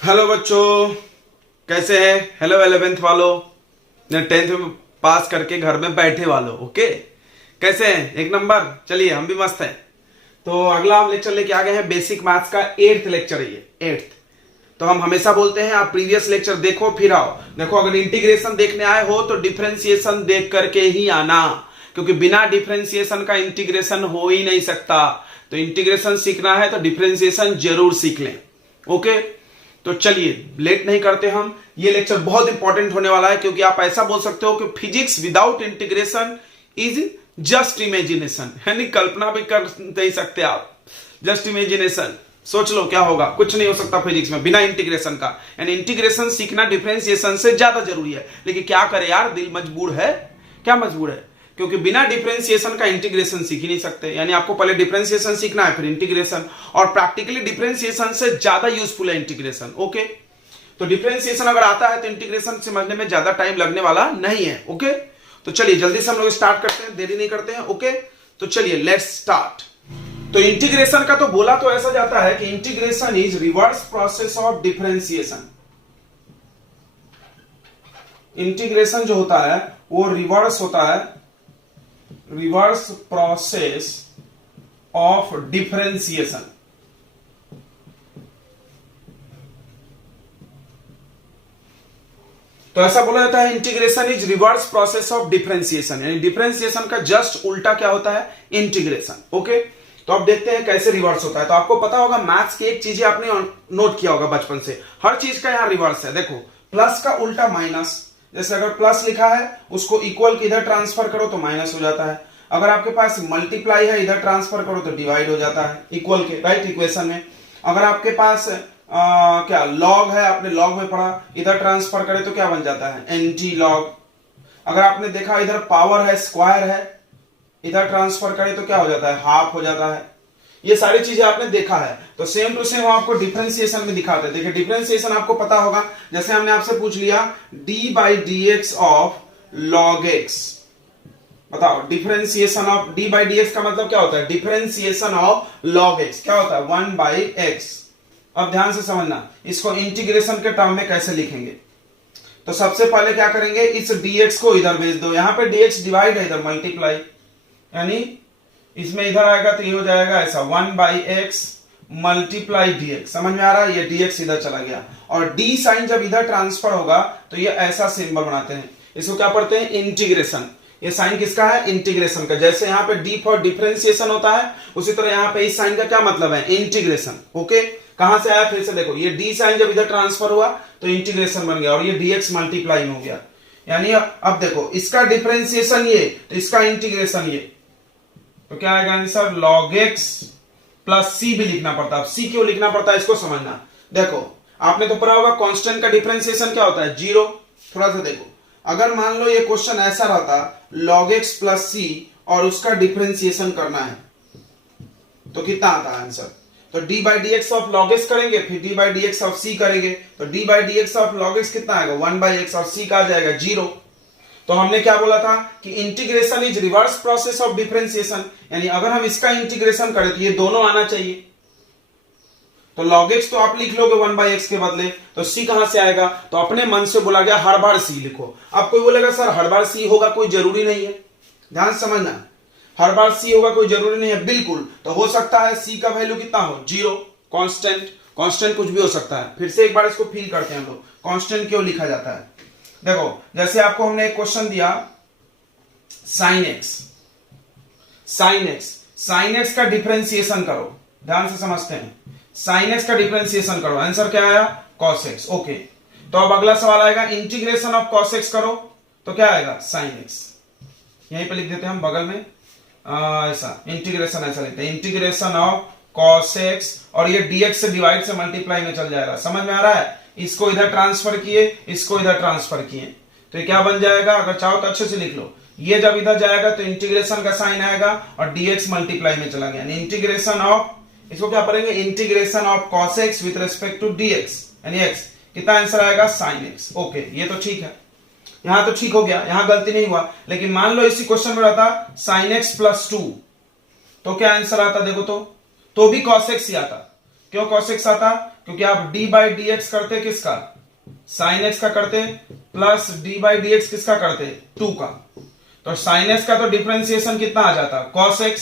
Hello बच्चों, कैसे हैं? हेलो 11th वालों, 10th में पास करके घर में बैठे वालों। ओके, कैसे हैं? एक नंबर। चलिए, हम भी मस्त हैं। तो अगला हम लेक्चर लेके आ गए हैं बेसिक मैथ्स का 8th लेक्चर है ये 8th। तो हम हमेशा बोलते हैं आप प्रीवियस लेक्चर देखो फिर आओ। देखो, अगर इंटीग्रेशन देखने आए हो तो डिफरेंशिएशन देख करके ही आना, क्योंकि बिना डिफरेंशिएशन का इंटीग्रेशन हो ही नहीं सकता। तो इंटीग्रेशन सीखना है तो डिफरेंशिएशन जरूर सीख लें। ओके, तो चलिए लेट नहीं करते हम। ये लेक्चर बहुत इंपॉर्टेंट होने वाला है, क्योंकि आप ऐसा बोल सकते हो कि physics without integration is just imagination, यानी कल्पना भी कर नहीं सकते आप। जस्ट इमेजिनेशन, सोच लो क्या होगा। कुछ नहीं हो सकता फिजिक्स में बिना इंटीग्रेशन का। यानी इंटीग्रेशन सीखना डिफरेंशिएशन से ज्यादा जरूरी है। लेकिन क्या करे यार, दिल मजबूर है। क्या मजबूर है? क्योंकि बिना डिफरेंशिएशन का इंटीग्रेशन सीख ही नहीं सकते। यानी आपको पहले डिफरेंशिएशन सीखना है, फिर इंटीग्रेशन। और प्रैक्टिकली डिफरेंशिएशन से ज्यादा यूजफुल है इंटीग्रेशन। ओके, तो डिफरेंशिएशन अगर आता है तो इंटीग्रेशन समझने में ज्यादा टाइम लगने वाला नहीं है। ओके, तो चलिए जल्दी से हम लोग स्टार्ट करते हैं, देरी नहीं करते हैं। ओके, तो चलिए लेट्स स्टार्ट। तो इंटीग्रेशन का तो बोला तो ऐसा जाता है कि integration is reverse process of differentiation. Integration जो होता है वो रिवर्स होता है, रिवर्स प्रोसेस ऑफ डिफरेंशिएशन। तो ऐसा बोला जाता है integration is reverse process of differentiation, यानी डिफरेंशिएशन का जस्ट उल्टा क्या होता है? इंटीग्रेशन। ओके, तो अब देखते हैं कैसे रिवर्स होता है। तो आपको पता होगा मैथ्स की एक चीज आपने नोट किया होगा बचपन से, हर चीज का यहां रिवर्स है। देखो, प्लस का उल्टा माइनस। जैसे अगर प्लस लिखा है उसको इक्वल के इधर ट्रांसफर करो तो माइनस हो जाता है। अगर आपके पास मल्टीप्लाई है, इधर ट्रांसफर करो तो डिवाइड हो जाता है इक्वल के, राइट, इक्वेशन में। अगर आपके पास क्या लॉग है, आपने लॉग में पढ़ा, इधर ट्रांसफर करे तो क्या बन जाता है? Anti log. अगर आपने देखा इधर पावर है, स्क्वायर है, इधर ट्रांसफर करे तो क्या हो जाता है? हाफ हो जाता है। ये सारी चीजें आपने देखा है। तो सेम टू सेम आपको डिफरेंशिएशन में दिखाते हैं। देखिए, डिफरेंशिएशन आपको पता होगा, जैसे हमने आपसे पूछ लिया d by D x of log x. बताओ, differentiation of d by D x का मतलब क्या होता है? डिफरेंशिएशन ऑफ लॉग एक्स क्या होता है? 1 बाई एक्स। अब ध्यान से समझना, इसको इंटीग्रेशन के टर्म में कैसे लिखेंगे। तो सबसे पहले क्या करेंगे, इस dx को इधर भेज दो। यहां पे dx डिवाइड है, इधर मल्टीप्लाई, यानी इसमें इधर आएगा तो ये हो जाएगा ऐसा 1 बाई एक्स मल्टीप्लाई dx। समझ में आ रहा है? ये dx इधर चला गया। और d साइन जब इधर ट्रांसफर होगा तो ये ऐसा सिंबल बनाते हैं। इसको क्या पढ़ते हैं? इंटीग्रेशन। ये साइन किसका है? इंटीग्रेशन का। जैसे यहाँ पे d फॉर डिफरेंशिएशन होता है, उसी तरह यहाँ पे इस साइन का क्या मतलब है? इंटीग्रेशन। ओके, कहां से आया? फिर से देखो, ये d साइन जब इधर ट्रांसफर हुआ तो इंटीग्रेशन बन गया, और ये dx मल्टीप्लाई हो गया। यानी अब देखो, इसका डिफरेंशिएशन ये, तो इसका इंटीग्रेशन ये, तो क्या आएगा answer? log x plus c भी लिखना पड़ता है। अब c क्यों लिखना पड़ता है इसको समझना। देखो, आपने तो पढ़ा होगा कांस्टेंट का डिफरेंशिएशन क्या होता है? 0। थोड़ा सा देखो, अगर मान लो ये क्वेश्चन ऐसा रहता log x प्लस c और उसका डिफरेंशिएशन करना है, तो कितना आता है आंसर? तो d by D x of log x करेंगे, फिर d by D x of c करेंगे, तो d by D x of log x कितना आएगा? 1 बाई एक्स, और c का आ जाएगा 0। तो हमने क्या बोला था कि integration is reverse process of differentiation, यानी अगर हम इसका इंटीग्रेशन करें तो ये दोनों आना चाहिए। तो log x तो आप लिख लोगे 1 बाई एक्स के बदले, तो c कहां से आएगा? तो अपने मन से बोला गया हर बार c लिखो। अब कोई बोलेगा सर हर बार c होगा, कोई जरूरी नहीं है। ध्यान समझना, हर बार c होगा कोई जरूरी नहीं है। बिल्कुल, तो हो सकता है c का वैल्यू कितना हो? 0। कांस्टेंट, कांस्टेंट कुछ भी हो सकता है। फिर से एक बार इसको फील करते हैं हम लोग, कांस्टेंट क्यों लिखा जाता है। देखो, जैसे आपको हमने एक क्वेश्चन दिया साइन एक्स, साइन एक्स का डिफरेंशिएशन करो। ध्यान से समझते हैं, साइन एक्स का डिफरेंशिएशन करो। आंसर क्या आया? Cos x. ओके, तो अब अगला सवाल आएगा इंटीग्रेशन ऑफ कॉस एक्स करो, तो क्या आएगा? Sine x. यहीं पे लिख देते हैं हम बगल में, ऐसा इंटीग्रेशन ऐसा लिखते हैं, इंटीग्रेशन ऑफ कॉस एक्स, और ये dx से डिवाइड से मल्टीप्लाई में चल जाएगा। समझ में आ रहा है? इसको इधर ट्रांसफर किए, इसको इधर ट्रांसफर किए, तो ये क्या बन जाएगा? अगर चाहो तो अच्छे से लिख लो, ये जब इधर जाएगा तो इंटीग्रेशन का साइन आएगा और dx मल्टीप्लाई में चला गया, इंटीग्रेशन ऑफ, इसको क्या पढ़ेंगे? Integration of cos x with respect to dx, यानी x। कितना आंसर आएगा? sin x। ओके, ये तो ठीक है, यहां तो ठीक हो गया, यहां गलती नहीं हुआ। लेकिन मान लो इसी क्वेश्चन में रहता sin x प्लस 2, तो क्या आंसर आता? देखो तो भी cos x ही आता। क्यों cos x आता? क्योंकि आप d बाई डी एक्स करते किसका? साइन एक्स का करते, plus d by D x किसका करते? 2 का। तो साइन एक्स का तो डिफरेंशिएशन कितना आ जाता? cos x।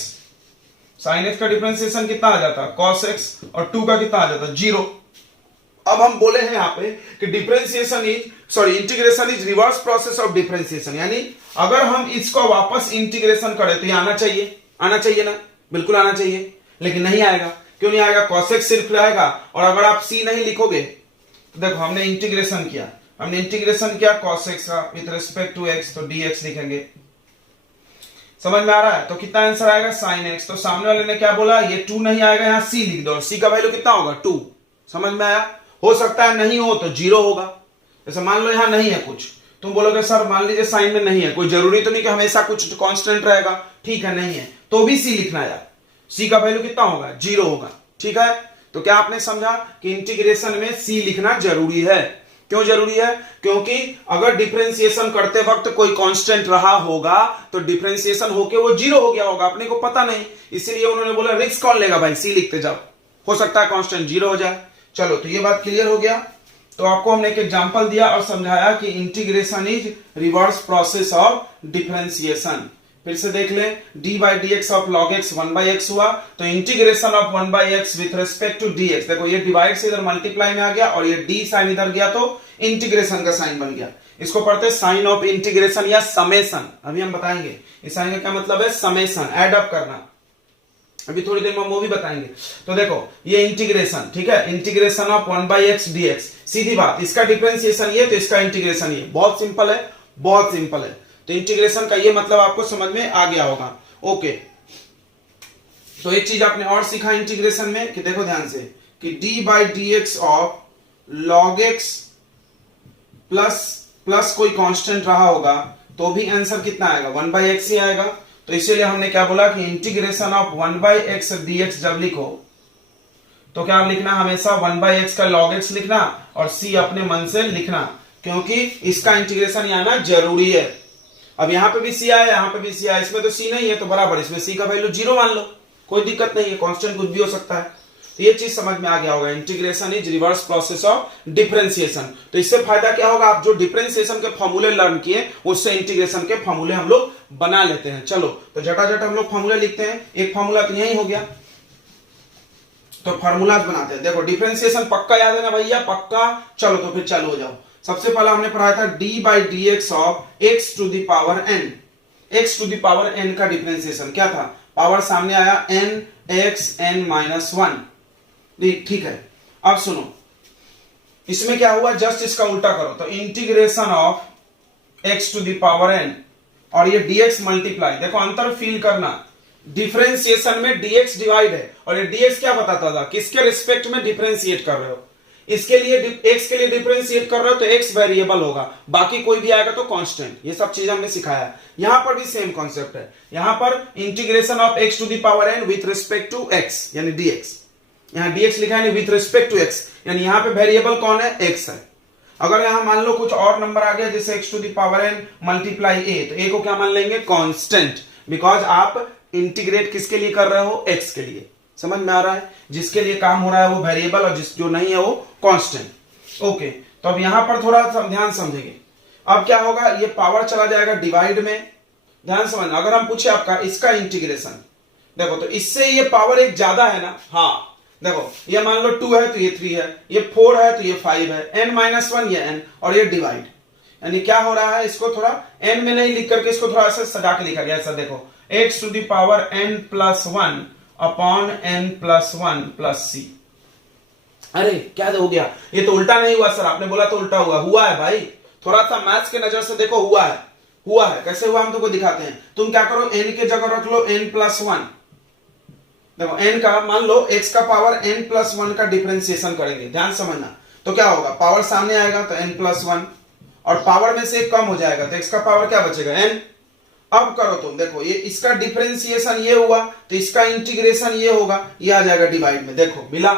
साइन एक्स का डिफरेंशिएशन कितना आ जाता? cos x। और 2 का कितना आ जाता? 0। अब हम बोले हैं यहाँ पे कि integration is reverse process of differentiation, यानी अगर हम इसको वापस इंटीग्रेशन करें तो ये आना चाहिए ना? बिल्कुल आना चाहिए, लेकिन नहीं आएगा। क्यों नहीं आएगा? cos x सिर्फ आएगा, और अगर आप c नहीं लिखोगे तो देखो हमने इंटीग्रेशन किया cos x का विद रिस्पेक्ट टू x, तो dx लिखेंगे। समझ में आ रहा है? तो कितना आंसर आएगा? sin x। तो सामने वाले ने क्या बोला? ये 2 नहीं आएगा, यहाँ c लिख दो, और c का वैल्यू कितना होगा? 2। समझ में आया? हो सकता है नहीं हो तो 0 होगा। जैसे मान लो यहाँ नहीं है कुछ, तुम बोलोगे सर मान लीजिए साइन में नहीं है, कोई जरूरी तो नहीं कि हमेशा कुछ कांस्टेंट रहेगा। ठीक है, नहीं है तो भी c लिखना है यार। c का वैल्यू कितना होगा? 0 होगा। ठीक है, तो क्या आपने समझा कि इंटीग्रेशन में c लिखना जरूरी है? क्यों जरूरी है? क्योंकि अगर डिफरेंशिएशन करते वक्त कोई कांस्टेंट रहा होगा तो डिफरेंशिएशन होके वो 0 हो गया होगा, अपने को पता नहीं, इसीलिए उन्होंने बोला रिस्क कौन लेगा भाई, c लिखते जाओ, हो सकता है कांस्टेंट 0 हो जाए। चलो, तो ये बात क्लियर हो गया। तो आपको हमने एक एग्जांपल दिया और समझाया कि integration is reverse process of differentiation. फिर से देख लें, d by D x of log X 1 by X हुआ, तो integration of 1 by X with respect to dx, देखो ये डिवाइड से इधर मल्टीप्लाई में आ गया और ये d साइन इधर गया तो इंटीग्रेशन का साइन बन गया। इसको पढ़ते साइन ऑफ इंटीग्रेशन या समेशन, अभी हम बताएंगे इस साइन का क्या मतलब है। समेशन, एड अप करना, अभी थोड़ी देर में वो भी बताएंगे। तो देखो ये इंटीग्रेशन, ठीक है, integration of 1 by x d x, सीधी बात, इसका डिफरेंशिएशन ये तो इसका इंटीग्रेशन ये, बहुत सिंपल है, बहुत सिंपल है। तो इंटीग्रेशन का ये मतलब आपको समझ में आ गया होगा। ओके, तो एक चीज आपने और सीखा इंटीग्रेशन में कि देखो ध्यान से कि d by D x of log x plus कोई कांस्टेंट रहा होगा तो भी आंसर कितना आएगा? 1 बाई एक्स ही आएगा। तो इसीलिए हमने क्या बोला कि integration of 1 by x d x जब लिखो तो क्या लिखना? हमेशा 1 बाई एक्स का लॉग एक्स लिखना और c अपने मन से लिखना, क्योंकि इसका इंटीग्रेशन आना जरूरी है। अब यहाँ पे भी c आया, यहाँ पे भी c आया, इसमें तो c नहीं है तो बराबर इसमें c का वैल्यू 0 मान लो, कोई दिक्कत नहीं है, कांस्टेंट कुछ भी हो सकता है। तो ये चीज समझ में आ गया होगा, integration is reverse process of differentiation. तो इससे फायदा क्या होगा? आप जो डिफरेंशिएशन के फॉर्मूले लर्न किए उससे इंटीग्रेशन के फॉर्मूले हम लोग बना लेते हैं। चलो, तो झटाझट हम लोग फॉर्मूले लिखते हैं। एक फॉर्मूला तो यही हो गया, तो फॉर्मूला बनाते हैं। देखो डिफरेंशिएशन पक्का याद है ना भैया? पक्का। चलो तो फिर चालू हो जाओ। सबसे पहला हमने पढ़ाया था d by D x of X to the power n, X to the power n का डिफरेंशिएशन क्या था? पावर सामने आया n x n माइनस 1। ठीक है, अब सुनो, इसमें क्या हुआ? जस्ट इसका उल्टा करो, तो integration of x to the power n और ये dx मल्टीप्लाई, देखो अंतर फील करना, डिफरेंशिएशन में dx डिवाइड है और ये dx क्या बताता था? किसके रिस्पेक्ट में डिफरेंशिएट कर रहे हो? इसके लिए x के लिए डिफरेंशिएट कर रहे हो तो x वेरिएबल होगा, बाकी कोई भी आएगा तो कांस्टेंट। ये सब चीज हमने सिखाया। यहां पर भी सेम कॉन्सेप्ट है। यहां पर integration of x to the power n with respect to x यानी dx, यहां dx लिखा है विथ रिस्पेक्ट टू x, यानी यहां पे वेरिएबल कौन है? x है। अगर यहां मान लो कुछ और नंबर आ गया जैसे x to the power n multiply a, तो a को क्या मान लेंगे? कांस्टेंट, बिकॉज आप इंटीग्रेट किसके लिए कर रहे हो? x के लिए। समझ में आ रहा है? जिसके लिए काम हो रहा है वो वेरिएबल और जो नहीं है वो कांस्टेंट। ओके, तो अब यहां पर थोड़ा ध्यान समझेंगे। अब क्या होगा? ये पावर चला जाएगा डिवाइड में, ध्यान समझना। अगर हम पूछे आपका इसका इंटीग्रेशन, देखो तो इससे ये पावर एक ज्यादा है ना? हाँ, देखो ये मान लो 2 है तो ये 3 है, ये 4 है तो ये 5 है, n माइनस 1 ये n और ये डिवाइड, यानी क्या हो रहा है? इसको थोड़ा n में नहीं लिख करके इसको थोड़ा सा सजा के लिखा गया। ऐसा देखो x to the power n plus 1 upon n plus 1 plus c। अरे क्या हो गया? ये तो उल्टा नहीं हुआ सर, आपने बोला तो उल्टा हुआ। हुआ है भाई, थोड़ा सा मैथ्स के नजर से देखो, हुआ है। हुआ है, कैसे हुआ हम तुमको दिखाते हैं। तुम क्या करो, n के जगह रख लो n प्लस 1। देखो n का मान लो x का पावर n प्लस 1 का डिफरेंशिएशन करेंगे, ध्यान समझना। तो क्या होगा? पावर सामने आएगा तो n प्लस 1 और पावर में से एक कम हो जाएगा तो x का पावर क्या बचेगा? n। अब करो तुम, देखो ये इसका डिफरेंशिएशन ये हुआ तो इसका इंटीग्रेशन ये होगा, ये आ जाएगा डिवाइड में। देखो मिला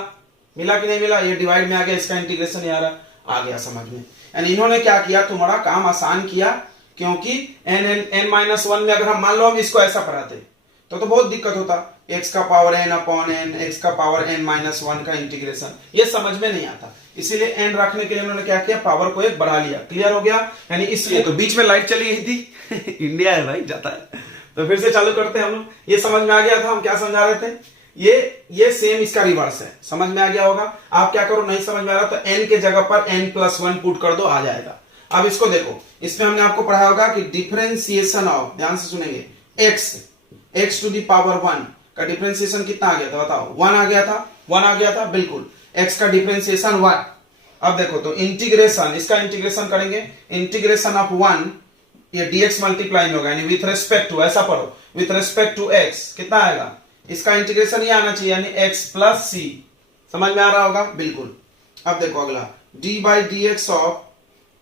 कि नहीं मिला? ये डिवाइड में आ गया, इसका इंटीग्रेशन ये आ गया समझ में। यानी इन्होंने क्या किया? तुम्हारा काम आसान किया, क्योंकि n माइनस 1 में अगर हम मान लो हम इसको ऐसा पढ़ाते तो बहुत दिक्कत होता। x का power n upon n, x का पावर n माइनस 1 का इंटीग्रेशन, ये समझ में नहीं आता, इसीलिए n रखने के लिए उन्होंने क्या किया, पावर को एक बढ़ा लिया। क्लियर हो गया? यानी इसलिए तो बीच में लाइट चली गई थी इंडिया है भाई, जाता है। तो फिर से चालू करते हैं हम लोग। ये समझ में आ गया था हम क्या समझा रहे थे? ये सेम इसका रिवर्स है, समझ में आ गया होगा। आप क्या करो, नहीं समझ में आ रहा तो n के जगह पर n+1 पुट कर दो, आ जाएगा। अब इसको देखो, इसमें हमने आपको पढ़ाया होगा कि डिफरेंशिएशन ऑफ, ध्यान से सुनेंगे, x टू दी पावर 1 का डिफरेंशिएशन कितना आ गया था बताओ? 1 आ गया था, 1 आ गया था, बिल्कुल। x का डिफरेंशिएशन 1। अब देखो तो इंटीग्रेशन, इसका इंटीग्रेशन करेंगे, इंटीग्रेशन ऑफ 1, ये dx मल्टीप्लाई में होगा, यानी विथ रेस्पेक्ट टू, ऐसा पढ़ो, विथ रेस्पेक्ट टू x कितना आएगा? इसका इंटीग्रेशन ये आना चाहिए, यानी x प्लस c। समझ में आ रहा होगा? बिल्कुल। अब देखो अगला, d by D x of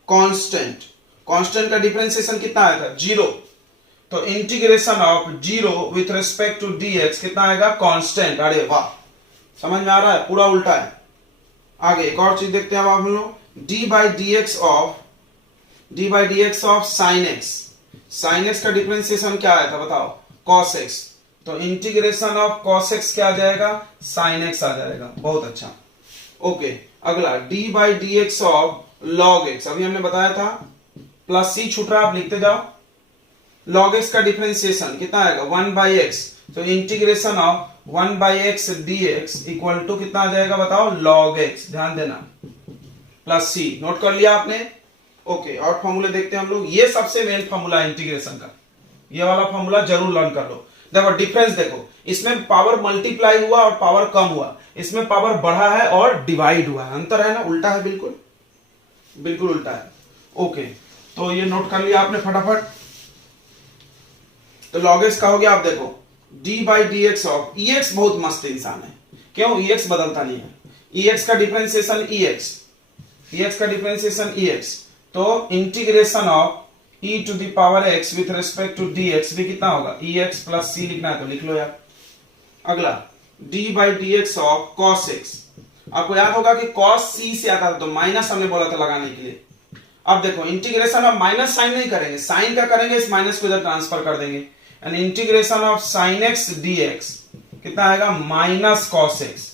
constant, constant का डिफरेंशिएशन कितना आया था? 0। तो integration of 0 with respect to dx कितना आएगा? कांस्टेंट। अरे वाह, समझ में आ रहा है? पूरा उल्टा है। आगे एक और चीज देखते हैं अब हम लोग, d by D x of sine x, sine x का डिफरेंशिएशन क्या आया था बताओ? cos x। तो इंटीग्रेशन ऑफ cos x क्या आ जाएगा? sin x आ जाएगा। बहुत अच्छा। ओके, अगला d by D x of log x, अभी हमने बताया था, प्लस c छूट रहा, आप लिखते जाओ। log x का डिफरेंशिएशन कितना आएगा? 1 बाई x। तो integration of 1 by X dx equal to कितना आ जाएगा बताओ? log x। ध्यान देना, प्लस c। नोट कर लिया आपने? ओके, और फॉर्मूले देखते हैं हम लोग। ये सबसे मेन फॉर्मूला है इंटीग्रेशन का, ये वाला फॉर्मूला जरूर लर्न कर लो। देखो डिफरेंस देखो, इसमें पावर मल्टीप्लाई हुआ और पावर कम हुआ, इसमें पावर बढ़ा है और डिवाइड हुआ है। अंतर है ना, उल्टा है, बिल्कुल बिल्कुल उल्टा है। ओके, तो ये नोट कर लिया आपने फटाफट। तो log x का हो गया। आप देखो d by D x of ex, बहुत मस्त इंसान है, क्यों? ex बदलता नहीं है। ex का डिफरेंशिएशन ex का डिफरेंशिएशन ex, तो integration of e to the power x with respect to dx भी कितना होगा? ex प्लस c लिखना है तो लिख लो यार। अगला d by D x of cos x, आपको याद होगा कि cos c से आता था, तो माइनस हमने बोला था लगाने के लिए। अब देखो इंटीग्रेशन ऑफ, माइनस साइन नहीं करेंगे, साइन का करेंगे, इस माइनस को इधर ट्रांसफर कर देंगे, and integration of sin x dx कितना आएगा? Minus cos x।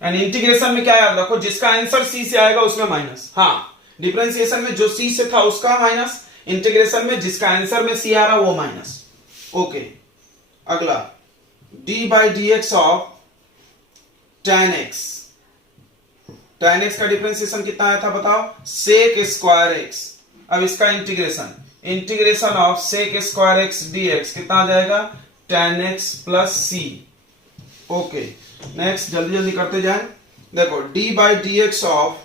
And integration में क्या याद रखो, जिसका आंसर c से आएगा उसमें माइनस। हाँ, डिफरेंशिएशन में जो c से था उसका माइनस, इंटीग्रेशन में जिसका आंसर में c आ रहा वो माइनस। ओके, अगला d by D x of tan x, tan x का डिफरेंशिएशन कितना आया था बताओ? sec square x। अब इसका integration, integration of sec square x dx कितना आ जाएगा? tan x plus c। Okay, next जल्दी जल्दी करते जाएं। देखो d by D x of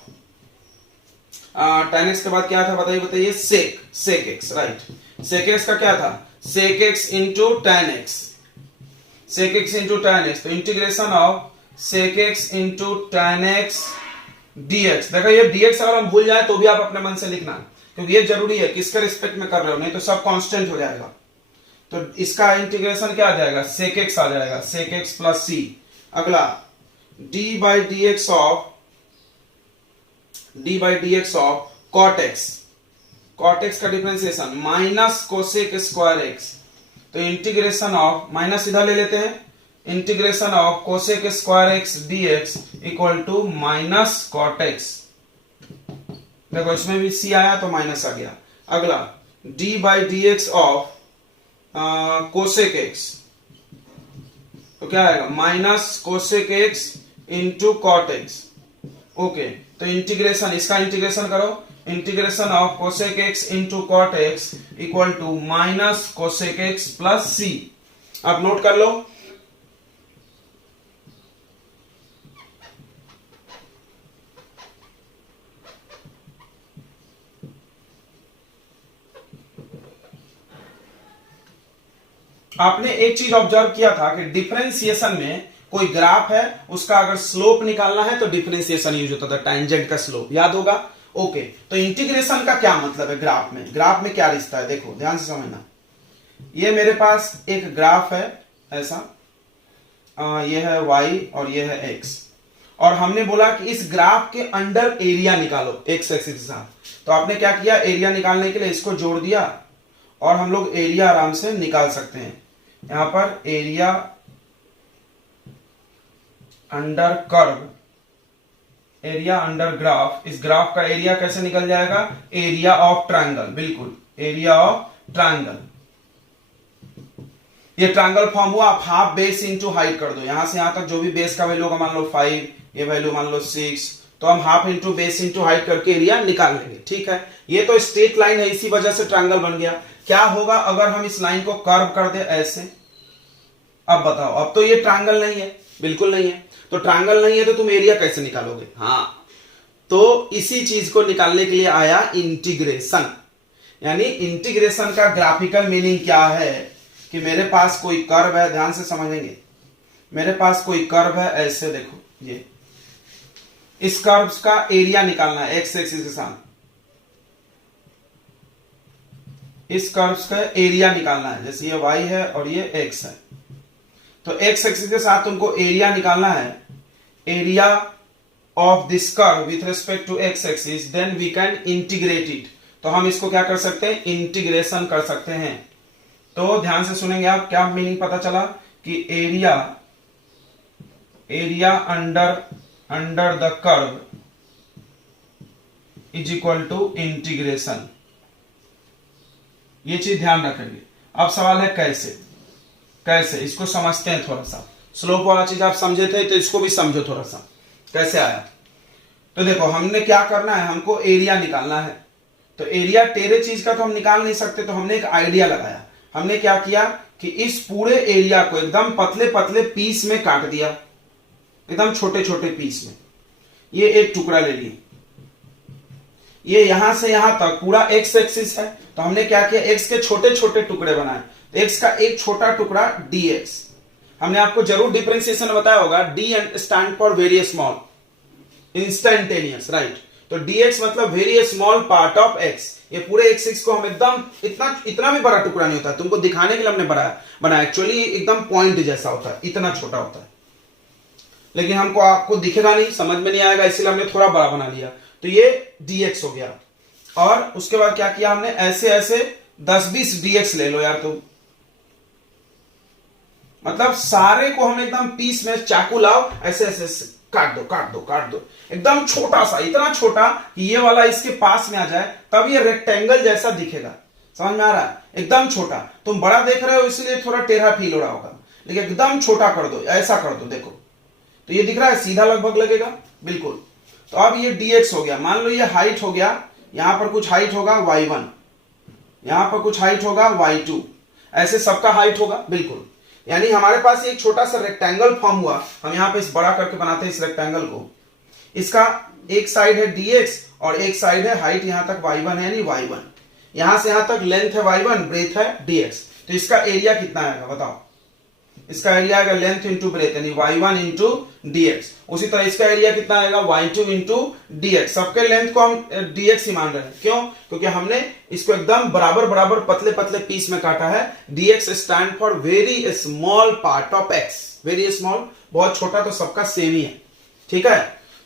tan x के बाद क्या था बताइए? sec x, right. sec x का क्या था? sec x into tan x, sec x into tan x। तो integration of sec x into tan x dx। देखो ये dx अगर हम भूल जाए तो भी आप अपने मन से लिखना, क्योंकि ये जरूरी है, किसके रिस्पेक्ट में कर रहे हो, नहीं तो सब कांस्टेंट हो जाएगा। तो इसका इंटीग्रेशन क्या आ जाएगा? sec x आ जाएगा, sec x प्लस c। अगला d by D x of cot x, cot x का differentiation minus cosec square x। तो इंटीग्रेशन ऑफ, माइनस इधर ले लेते हैं, integration of cosec square x dx equal to minus cot x। देखो इसमें भी c आया तो माइनस आ गया। अगला d by D x of cosec x, तो क्या आएगा? Minus cosec x into cot x। Okay, तो इंटीग्रेशन, इसका इंटीग्रेशन करो, integration of cosec x into cot x equal to minus cosec x plus c। आप note कर लो। आपने एक चीज ऑब्जर्व किया था कि डिफरेंशिएशन में कोई ग्राफ है, उसका अगर स्लोप निकालना है तो डिफरेंशिएशन यूज होता था, टेंजेंट का स्लोप, याद होगा। ओके, तो इंटीग्रेशन का क्या मतलब है? ग्राफ में क्या रिश्ता है? देखो ध्यान से समझना। ये मेरे पास एक ग्राफ है ऐसा, ये है y और ये है x, और हमने बोला कि इस ग्राफ के अंडर एरिया निकालो x एक्सिस के साथ। तो आपने क्या किया? एरिया निकालने के लिए इसको जोड़ दिया और हम लोग एरिया आराम से निकाल सकते हैं। यहां पर area under curve, area under graph, इस ग्राफ का एरिया कैसे निकल जाएगा, एरिया ऑफ ट्रायंगल, बिल्कुल एरिया ऑफ ट्रायंगल। ये ट्रायंगल फॉर्म हुआ, आप हाफ बेस इंटू हाइट कर दो, यहां से यहां तक जो भी बेस का वैल्यू होगा, मान लो 5, ये वैल्यू मान लो 6, तो हम half into base into height करके एरिया निकाल लेंगे। ठीक है, ये तो स्ट्रेट लाइन है, इसी वजह से ट्रायंगल बन गया। क्या होगा अगर हम इस लाइन को कर्व कर दे ऐसे, अब बताओ, अब तो ये ट्रायंगल नहीं है, बिल्कुल नहीं है, तो ट्रायंगल नहीं है तो तुम एरिया कैसे निकालोगे। हाँ, तो इसी चीज को निकालने के लिए आया इंटीग्रेशन। यानी इंटीग्रेशन का ग्राफिकल मीनिंग क्या है कि मेरे पास कोई कर्व है, ध्यान से समझेंगे, मेरे पास कोई कर्व है ऐसे, देखो ये, इस कर्व का एरिया निकालना है एक्स एक्सिस के साथ, इस कर्व का एरिया निकालना है, जैसे ये y है और ये x है, तो x एक्सिस के साथ तुमको एरिया निकालना है, area of this curve with respect to x axis, then we can integrate it. तो हम इसको क्या कर सकते हैं, इंटीग्रेशन कर सकते हैं। तो ध्यान से सुनेंगे आप, क्या मीनिंग पता चला कि area under the curve is equal to integration. ये चीज ध्यान रखेंगे। अब सवाल है कैसे इसको समझते हैं, थोड़ा सा स्लोप वाला चीज आप समझे थे, तो इसको भी समझो थोड़ा सा कैसे आया। तो देखो, हमने क्या करना है, हमको एरिया निकालना है, तो एरिया टेढ़े चीज का तो हम निकाल नहीं सकते, तो हमने एक आइडिया लगाया। हमने क्या किया कि इस पूरे एरिया को एकदम पतले पतले पीस में काट दिया, एकदम छोटे छोटे पीस में। ये एक टुकड़ा ले लिए, ये यहां से यहां तक पूरा एक्स एक्सिस है, तो हमने क्या किया, एक्स के छोटे छोटे टुकड़े बनाए। तो एक्स का एक छोटा टुकड़ा dx, हमने आपको जरूर डिफरेंशिएशन बताया होगा, d stand for very small, instantaneous, right. तो dx मतलब very small part of x। ये पूरे एक्स एक्सिस को हम एकदम इतना भी बड़ा टुकड़ा नहीं होता, तुमको दिखाने के लिए हमने बनाया, एक्चुअली एकदम पॉइंट जैसा होता है, इतना छोटा होता है, लेकिन हमको आपको दिखेगा नहीं, समझ में नहीं आएगा, इसलिए हमने थोड़ा बड़ा बना लिया। तो ये dx हो गया, और उसके बाद क्या किया हमने, ऐसे ऐसे 10-20 dx ले लो यार तुम, मतलब सारे को हम एकदम पीस में चाकू लाओ, ऐसे ऐसे काट दो एकदम छोटा सा, इतना छोटा कि ये वाला इसके पास में आ जाए, तब ये रेक्टेंगल जैसा दिखेगा। समझ में आ रहा है, एकदम छोटा। तुम बड़ा देख रहे हो इसलिए थोड़ा टेढ़ा फील हो रहा होगा, लेकिन एकदम छोटा कर दो, ऐसा कर दो, देखो तो ये दिख रहा है, सीधा लगभग लगेगा, बिल्कुल। तो अब ये dx हो गया, मान लो ये हाइट हो गया, यहां पर कुछ हाइट होगा y1, यहां पर कुछ हाइट होगा y2, ऐसे सबका हाइट होगा, बिल्कुल। यानी हमारे पास एक छोटा सा रेक्टेंगल फॉर्म हुआ, हम यहां पे इस बड़ा करके बनाते हैं इस रेक्टेंगल को। इसका एक साइड है dx और एक साइड है हाइट, यहां तक y1 है, यानी y1, यहां से यहां तक लेंथ है y1, ब्रेथ है dx। तो इसका एरिया कितना आएगा बताओ, इसका एरिया आएगा लेंथ इंटू ब्रेथ, यानी y1 इंटू dx। उसी तरह इसका एरिया कितना आएगा, y2 इंटू dx। सबके लेंथ को हम dx ही मान रहे हैं, क्यों, क्योंकि हमने इसको एकदम बराबर बराबर पतले पतले पीस में काटा है। dx stand for very small part of x, very small, बहुत छोटा, तो सबका सेम ही है, ठीक है।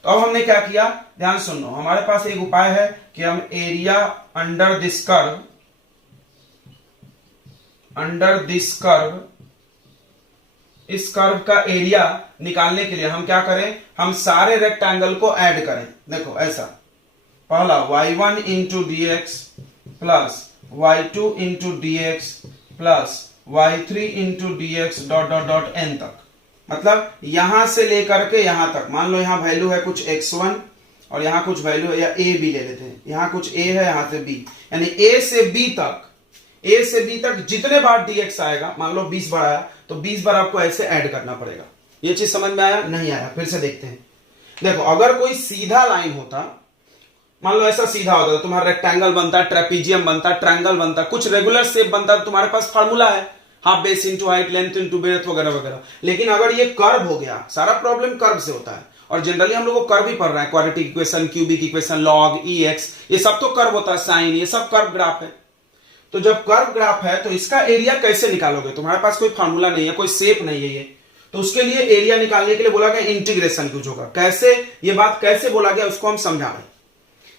तो अब हमने क्या किया, ध्यान सुनो, हमारे पास एक उपाय है कि हम एरिया अंडर दिस कर्व, इस कर्व का एरिया निकालने के लिए हम क्या करें, हम सारे रेक्टेंगल को ऐड करें। देखो ऐसा, पहला y1 into dx plus y2 into dx plus y3 into dx dot dot dot n तक, मतलब यहां से लेकर के यहां तक। मान लो यहां वैल्यू है कुछ x1 और यहां कुछ वैल्यू है, या a b ले लेते हैं, यहां कुछ a है, यहां से b, यानी a से b तक जितने बार dx आएगा, मान लो 20 बार आया, तो 20 बार आपको ऐसे ऐड करना पड़ेगा। ये चीज समझ में आया, नहीं आया, फिर से देखते हैं। देखो, अगर कोई सीधा लाइन होता, मान लो ऐसा सीधा होता, तो तुम्हारा रेक्टेंगल बनता, ट्रेपीजियम बनता, ट्रायंगल बनता, कुछ रेगुलर शेप बनता, तो तुम्हारे पास फार्मूला है, half base into height, length into breadth वगैरह वगैरह। लेकिन अगर ये कर्व हो गया, सारा प्रॉब्लम कर्व से होता है, और जनरली हम लोग को कर्व ही पढ़ रहे हैं, quadratic equation, cubic equation, log, ex, ये सब तो कर्व होता है, साइन, ये सब कर्व ग्राफ है। तो जब कर्व ग्राफ है तो इसका एरिया कैसे निकालोगे, तुम्हारे पास कोई फार्मूला नहीं है, कोई शेप नहीं है ये, तो उसके लिए एरिया निकालने के लिए बोला गया इंटीग्रेशन यूज होगा। कैसे, ये बात कैसे बोला गया उसको हम समझा रहे।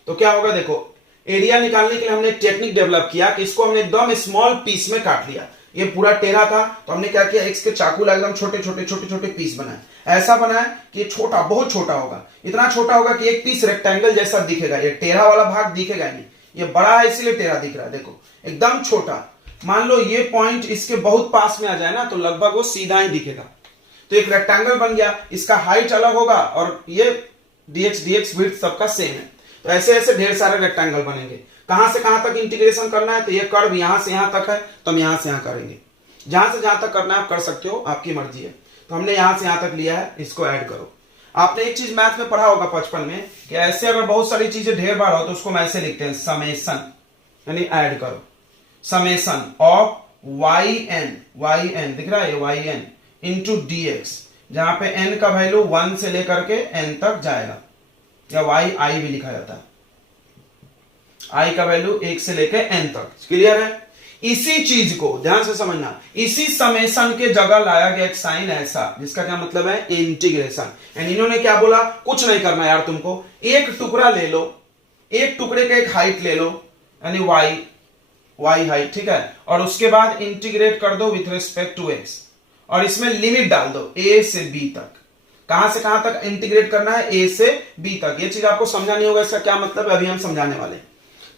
तो क्या होगा, देखो एरिया निकालने के लिए हमने एक टेक्निक डेवलप किया कि इसको हमने एकदम स्मॉल पीस में काट लिया। ये पूरा टेढ़ा था, तो हमने क्या किया, एक्स के चाकू ला एकदम छोटे छोटे पीस बनाए, ऐसा बना है कि छोटा, बहुत छोटा होगा, इतना छोटा होगा कि एक पीस रेक्टेंगल जैसा दिखेगा, ये टेढ़ा वाला भाग दिखेगा नहीं, ये बड़ा है इसीलिए टेढ़ा दिख रहा है, देखो एकदम छोटा। मान लो ये पॉइंट इसके बहुत पास में आ जाए ना तो लगभग वो सीधा ही दिखेगा। तो एक रेक्टेंगल बन गया, इसका हाइट अलग होगा और ये dx विड्थ सबका सेम है। तो ऐसे ऐसे ढेर सारे रेक्टेंगल बनेंगे। कहां से कहां तक इंटीग्रेशन करना है, तो ये कर्व यहां से यहां तक है तो हम यहां से यहां करेंगे, जहां से जहां तक करना है आप कर सकते हो, आपकी मर्जी है। तो हमने यहां से यहां तक लिया है, इसको ऐड करो। आपने एक चीज मैथ में पढ़ा होगा 55 में कि ऐसे अगर बहुत सारी चीजें ढेर बार हो तो उसको हम ऐसे लिखते हैं समेशन, यानी ऐड करो, समेशन ऑफ yn दिख रहा है, ये yn इंटू dx, जहां पे n का वैल्यू 1 से लेकर के n तक जाएगा, या yi भी लिखा जाता है, i का वैल्यू 1 से लेकर n तक। क्लियर है? इसी चीज को ध्यान से समझना, इसी समेशन के जगह लाया गया एक साइन ऐसा, जिसका क्या मतलब है, इंटीग्रेशन। एंड इन्होंने क्या बोला, कुछ नहीं करना यार तुमको, एक टुकड़ा ले लो, एक टुकड़े का एक हाइट ले लो, यानी y हाइट, ठीक है, और उसके बाद इंटीग्रेट कर दो विथ रिस्पेक्ट टू x, और इसमें लिमिट डाल दो a से b तक। कहां से कहां तक इंटीग्रेट करना है, a से b तक। ये चीज आपको समझा नहीं होगा, इसका क्या मतलब है अभी हम समझाने वाले।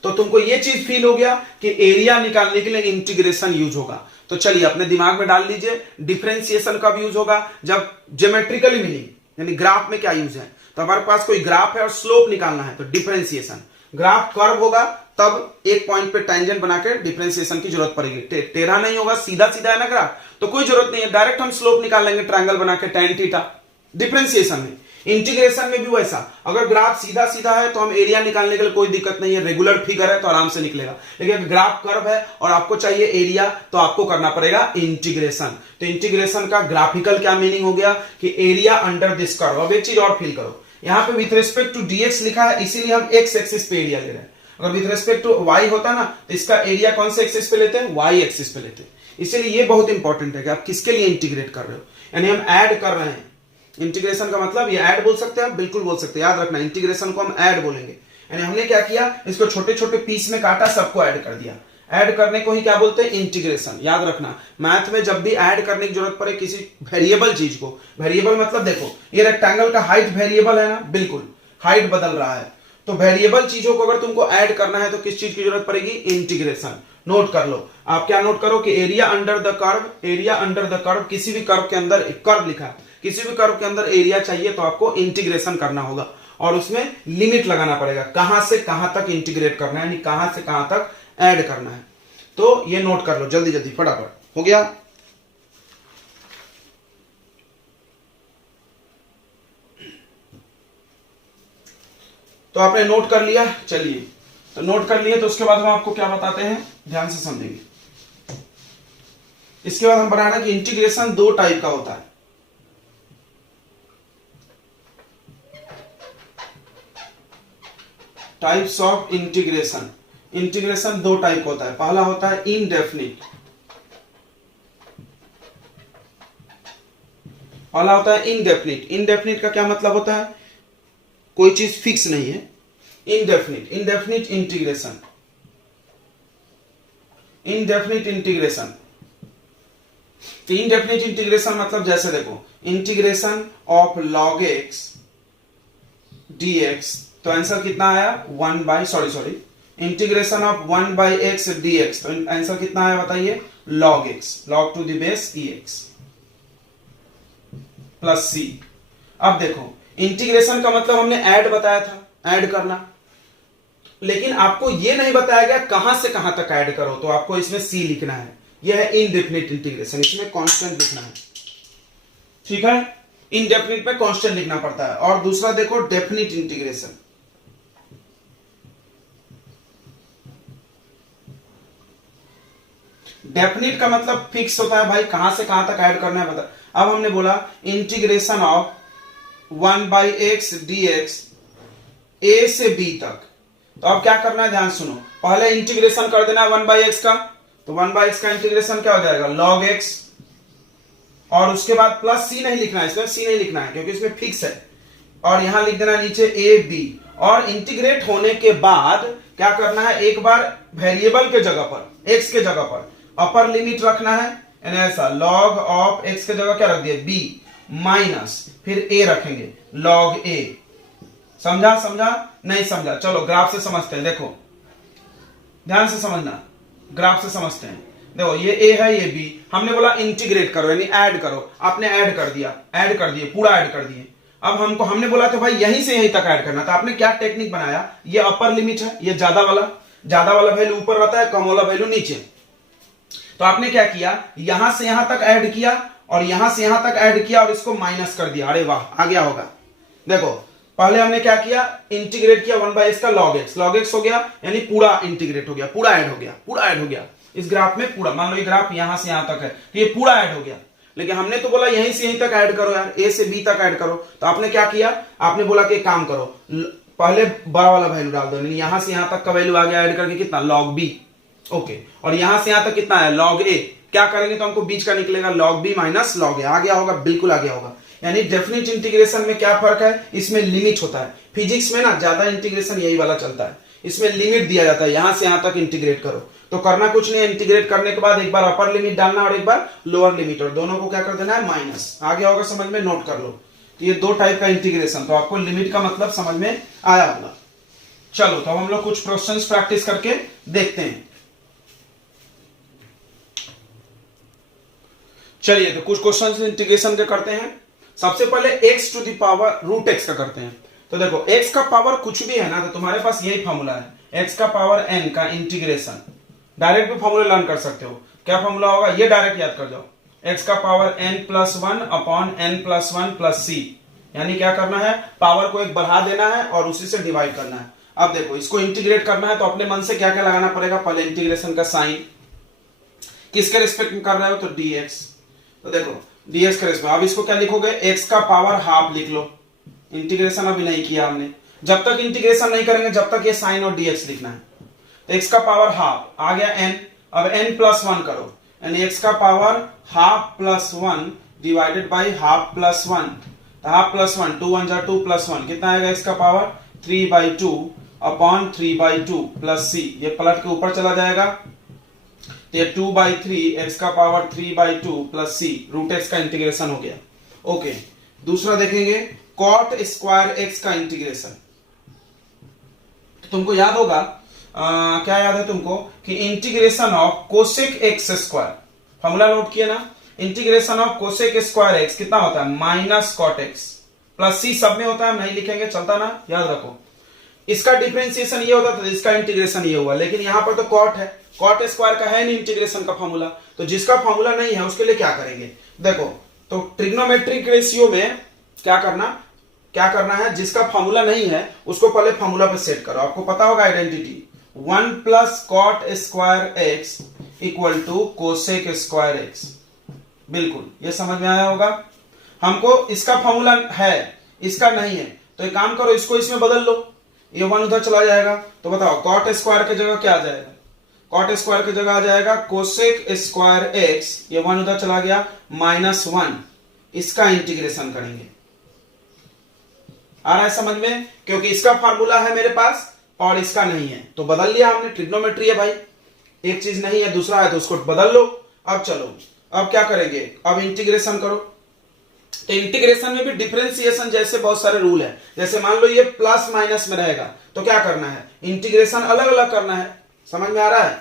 तो तुमको ये चीज फील हो गया कि एरिया निकालने के लिए इंटीग्रेशन यूज होगा। तो चलिए अपने दिमाग में डाल लीजिए, डिफरेंशिएशन कब यूज होगा, जब ज्योमेट्रिकली मीनिंग, यानी ग्राफ में क्या यूज है। तो हमारे पास कोई ग्राफ है और स्लोप निकालना है तो डिफरेंशिएशन, ग्राफ कर्व होगा तब एक पॉइंट पे टेंजेंट बनाकर डिफरेंशिएशन की जरूरत पड़ेगी। टेढ़ा नहीं होगा, सीधा सीधा है ना ग्राफ, तो कोई जरूरत नहीं है, डायरेक्ट हम स्लोप निकाल लेंगे ट्रायंगल बना के tan थीटा। डिफरेंशिएशन में, इंटीग्रेशन में भी वैसा, अगर ग्राफ सीधा सीधा है तो हम एरिया निकालने के लिए कोई दिक्कत नहीं है, रेगुलर फिगर है तो आराम से निकलेगा। लेकिन अगर ग्राफ कर्व है और आपको चाहिए एरिया तो आपको करना पड़ेगा इंटीग्रेशन। तो इंटीग्रेशन का ग्राफिकल क्या मीनिंग हो गया कि एरिया अंडर दिस कर्व। अब एक चीज और फील करो, यहां पे विथ रेस्पेक्ट टू dx लिखा है, इसीलिए हम x एक्सिस पे एरिया ले रहे हैं। अगर विथ रेस्पेक्ट टू y होता ना तो इसका एरिया कौन से एक्सिस पे लेते हैं, y एक्सिस पे लेते हैं। इसीलिए ये बहुत इंपॉर्टेंट है कि आप किसके लिए इंटीग्रेट कर रहे हो, यानी हम ऐड कर रहे हैं। इंटीग्रेशन का मतलब ये ऐड बोल सकते हैं आप, बिल्कुल बोल सकते हैं, याद रखना इंटीग्रेशन को हम ऐड बोलेंगे। यानी हमने क्या किया, इसको छोटे छोटे पीस में काटा, सबको ऐड कर दिया। ऐड करने को ही क्या बोलते हैं, इंटीग्रेशन। याद रखना मैथ में जब भी ऐड करने की जरूरत पड़े किसी वेरिएबल चीज को, वेरिएबल मतलब देखो ये रेक्टेंगल का हाइट वेरिएबल है ना, बिल्कुल हाइट बदल रहा है, तो वेरिएबल चीजों को अगर तुमको ऐड करना है तो किस चीज की जरूरत पड़ेगी, इंटीग्रेशन। नोट कर लो, आप क्या नोट करो कि area under the curve, area under the curve, किसी भी कर्व के अंदर, कर्व लिखा है, किसी भी कर्व के अंदर एरिया चाहिए तो आपको इंटीग्रेशन करना होगा और उसमें लिमिट लगाना पड़ेगा, कहां से कहां तक इंटीग्रेट करना है, यानी कहां से कहां तक ऐड करना है। तो ये नोट कर लो जल्दी जल्दी, फटाफट। हो गया? तो आपने नोट कर लिया, चलिए तो नोट कर लिए, तो उसके बाद हम आपको क्या बताते हैं, ध्यान से समझेंगे। इसके बाद हम बना रहे हैं कि इंटीग्रेशन दो टाइप का होता है। टाइप्स ऑफ इंटीग्रेशन, इंटीग्रेशन दो टाइप होता है। पहला होता है इनडेफिनिट, पहला होता है इनडेफिनिट। इनडेफिनिट का क्या मतलब होता है, कोई चीज फिक्स नहीं है। Indefinite, indefinite integration, indefinite integration. तो इनडेफिनिट इंटीग्रेशन मतलब जैसे देखो integration of log x dx, तो आंसर कितना आया, इंटीग्रेशन ऑफ 1/x dx, तो आंसर कितना आया बताइए, log x, log to the base ex plus c। अब देखो इंटीग्रेशन का मतलब हमने ऐड बताया था, ऐड करना, लेकिन आपको यह नहीं बताया गया कहां से कहां तक ऐड करो, तो आपको इसमें c लिखना है। यह है इनडेफिनिट इंटीग्रेशन, इसमें कांस्टेंट लिखना है, ठीक है। इनडेफिनिट में कांस्टेंट लिखना पड़ता है। और दूसरा देखो डेफिनिट इंटीग्रेशन, डेफिनिट का मतलब फिक्स होता है भाई, कहां से कहां तक ऐड करना है बता। अब हमने बोला integration of 1/x dx a से b तक, तो अब क्या करना है, ध्यान सुनो। पहले इंटीग्रेशन कर देना 1/x का, तो 1/x का इंटीग्रेशन क्या हो जाएगा, log x, और उसके बाद प्लस c नहीं लिखना है, इसमें c नहीं लिखना है क्योंकि इसमें फिक्स है, और यहां लिख देना नीचे a b। और इंटीग्रेट होने के बाद क्या करना है, एक बार वेरिएबल के जगह पर, x के जगह पर अपर लिमिट रखना है, यानी ऐसा log ऑफ x के जगह क्या रख दिया b, माइनस फिर ए रखेंगे लॉग ए। समझा समझा नहीं समझा? चलो ग्राफ से समझते हैं। देखो ध्यान से समझना, ग्राफ से समझते हैं। देखो ये ए है ये बी, हमने बोला इंटीग्रेट करो यानी ऐड करो, आपने ऐड कर दिया, ऐड कर दिए, पूरा ऐड कर दिए। अब हमने बोला तो भाई यहीं से यहीं तक ऐड करना, तो आपने क्या टेक्निक बनाया, ये अपर लिमिट है, ये ज्यादा वाला वैल्यू ऊपर रहता है, कम वाला वैल्यू नीचे। तो आपने क्या किया, यहां से यहां तक ऐड किया और यहां से यहां तक ऐड किया और इसको माइनस कर दिया। अरे वाह, आ गया होगा। देखो पहले हमने क्या किया, इंटीग्रेट किया 1/x का log x हो गया, यानी पूरा इंटीग्रेट हो गया, पूरा ऐड हो गया इस ग्राफ में पूरा। मान लो ये ग्राफ यहां से यहां तक है तो ये पूरा ऐड हो गया, लेकिन हमने तो बोला यहीं से यहीं तक ऐड करो यार, ए से बी तक ऐड करो। तो आपने क्या किया, आपने बोला कि काम करो, पहले बड़ा वाला वैल्यू डाल दो, यहां से यहां तक का वैल्यू आ गया ऐड करके कितना, log b। ओके, और यहां से यहां तक कितना है, log a। क्या करेंगे तो हमको बीच का निकलेगा log b minus log a। आ गया होगा, बिल्कुल आ गया होगा। यानी डेफिनेट इंटीग्रेशन में क्या फर्क है, इसमें लिमिट होता है। फिजिक्स में ना ज्यादा इंटीग्रेशन यही वाला चलता है, इसमें लिमिट दिया जाता है, यहां से यहां तक इंटीग्रेट करो। तो करना कुछ नहीं है, इंटीग्रेट करने के बाद एक बार अपर लिमिट डालना और एक बार लोअर लिमिट, और दोनों को क्या कर देना है, माइनस। आ गया होगा समझ में, नोट कर लो। तो ये दो टाइप का इंटीग्रेशन, तो आपको लिमिट का मतलब समझ में आया होगा। चलो तो हम लोग कुछ क्वेश्चंस प्रैक्टिस करके देखते हैं। चलिए तो कुछ क्वेश्चंस इंटीग्रेशन के करते हैं। सबसे पहले x to the power root x का करते हैं। तो देखो x का पावर कुछ भी है ना, तो तुम्हारे पास यही फॉर्मूला है, x का पावर n का इंटीग्रेशन। डायरेक्ट भी फॉर्मूला लर्न कर सकते हो। क्या फॉर्मूला होगा, ये डायरेक्ट याद कर जाओ, x का power n+1 upon n+1 plus c। यानी क्या करना है, पावर को एक बढ़ा देना है और उसी से डिवाइड करना है। अब देखो इसको इंटीग्रेट करना है तो अपने मन से क्या क्या लगाना पड़ेगा, पहले इंटीग्रेशन का साइन, किसके रिस्पेक्ट में कर रहे हो तो dx। तो देखो dx के रिस्पेक्ट, अब इसको क्या लिखोगे, x का पावर हाफ लिख लो। इंटीग्रेशन अभी नहीं किया हमने, जब तक इंटीग्रेशन नहीं करेंगे जब तक ये साइन और dx लिखना है। तो x का पावर हाफ आ गया n, अब n+1 करो, यानी x का power half plus 1 divided by half plus 1। तो हाफ प्लस 1, 2 1 2 प्लस 1 कितना आएगा, x का पावर 3/2 अपॉन 3/2 प्लस c। ये पलट के ऊपर चला जाएगा, तो ये 2/3 x का power 3/2 plus c, root x का इंटीग्रेशन हो गया। ओके, दूसरा देखेंगे cot स्क्वायर x का इंटीग्रेशन। तो तुमको याद होगा क्या याद है तुमको कि integration of cosec x square, formula note किया ना, integration of cosec square x कितना होता है, minus cot x plus c। सब में होता है, हम नहीं लिखेंगे चलता ना, याद रखो। इसका डिफरेंशिएशन ये होता तो इसका इंटीग्रेशन ये हुआ, लेकिन यहां पर तो कॉट है, कॉट स्क्वायर का है नहीं इंटीग्रेशन का फॉर्मूला, तो जिसका फॉर्मूला नहीं है उसके लिए क्या करेंगे, देखो तो ट्रिग्नोमेट्रिक रेशियो में क्या करना है, जिसका फॉर्मूला नहीं है उसको पहले फॉर्मूला पे सेट करो। आपको पता होगा identity, 1 plus cot square X equal to cosec square X. बिल्कुल ये समझ में आया होगा। हमको इसका फॉर्मूला है, इसका नहीं है, तो एक काम करो, इसको इसमें बदल लो, ये 1 उधर चला जाएगा। तो बताओ कॉट स्क्वायर की जगह क्या आ जाएगा, कॉट स्क्वायर की जगह आ जाएगा कोसेक स्क्वायर एक्स, ये 1 उधर चला गया, -1। इसका इंटीग्रेशन करेंगे। आ रहा है समझ में, क्योंकि इसका फार्मूला है मेरे पास और इसका नहीं है, तो बदल लिया हमने। ट्रिग्नोमेट्री है भाई, एक चीज नहीं है दूसरा है, तो उसको बदल लो। अब चलो, अब क्या करेंगे, अब इंटीग्रेशन करो। तो इंटीग्रेशन में भी डिफरेंशिएशन जैसे बहुत सारे रूल है। जैसे मान लो ये प्लस माइनस में रहेगा तो क्या करना है, इंटीग्रेशन अलग अलग करना है। समझ में आ रहा है,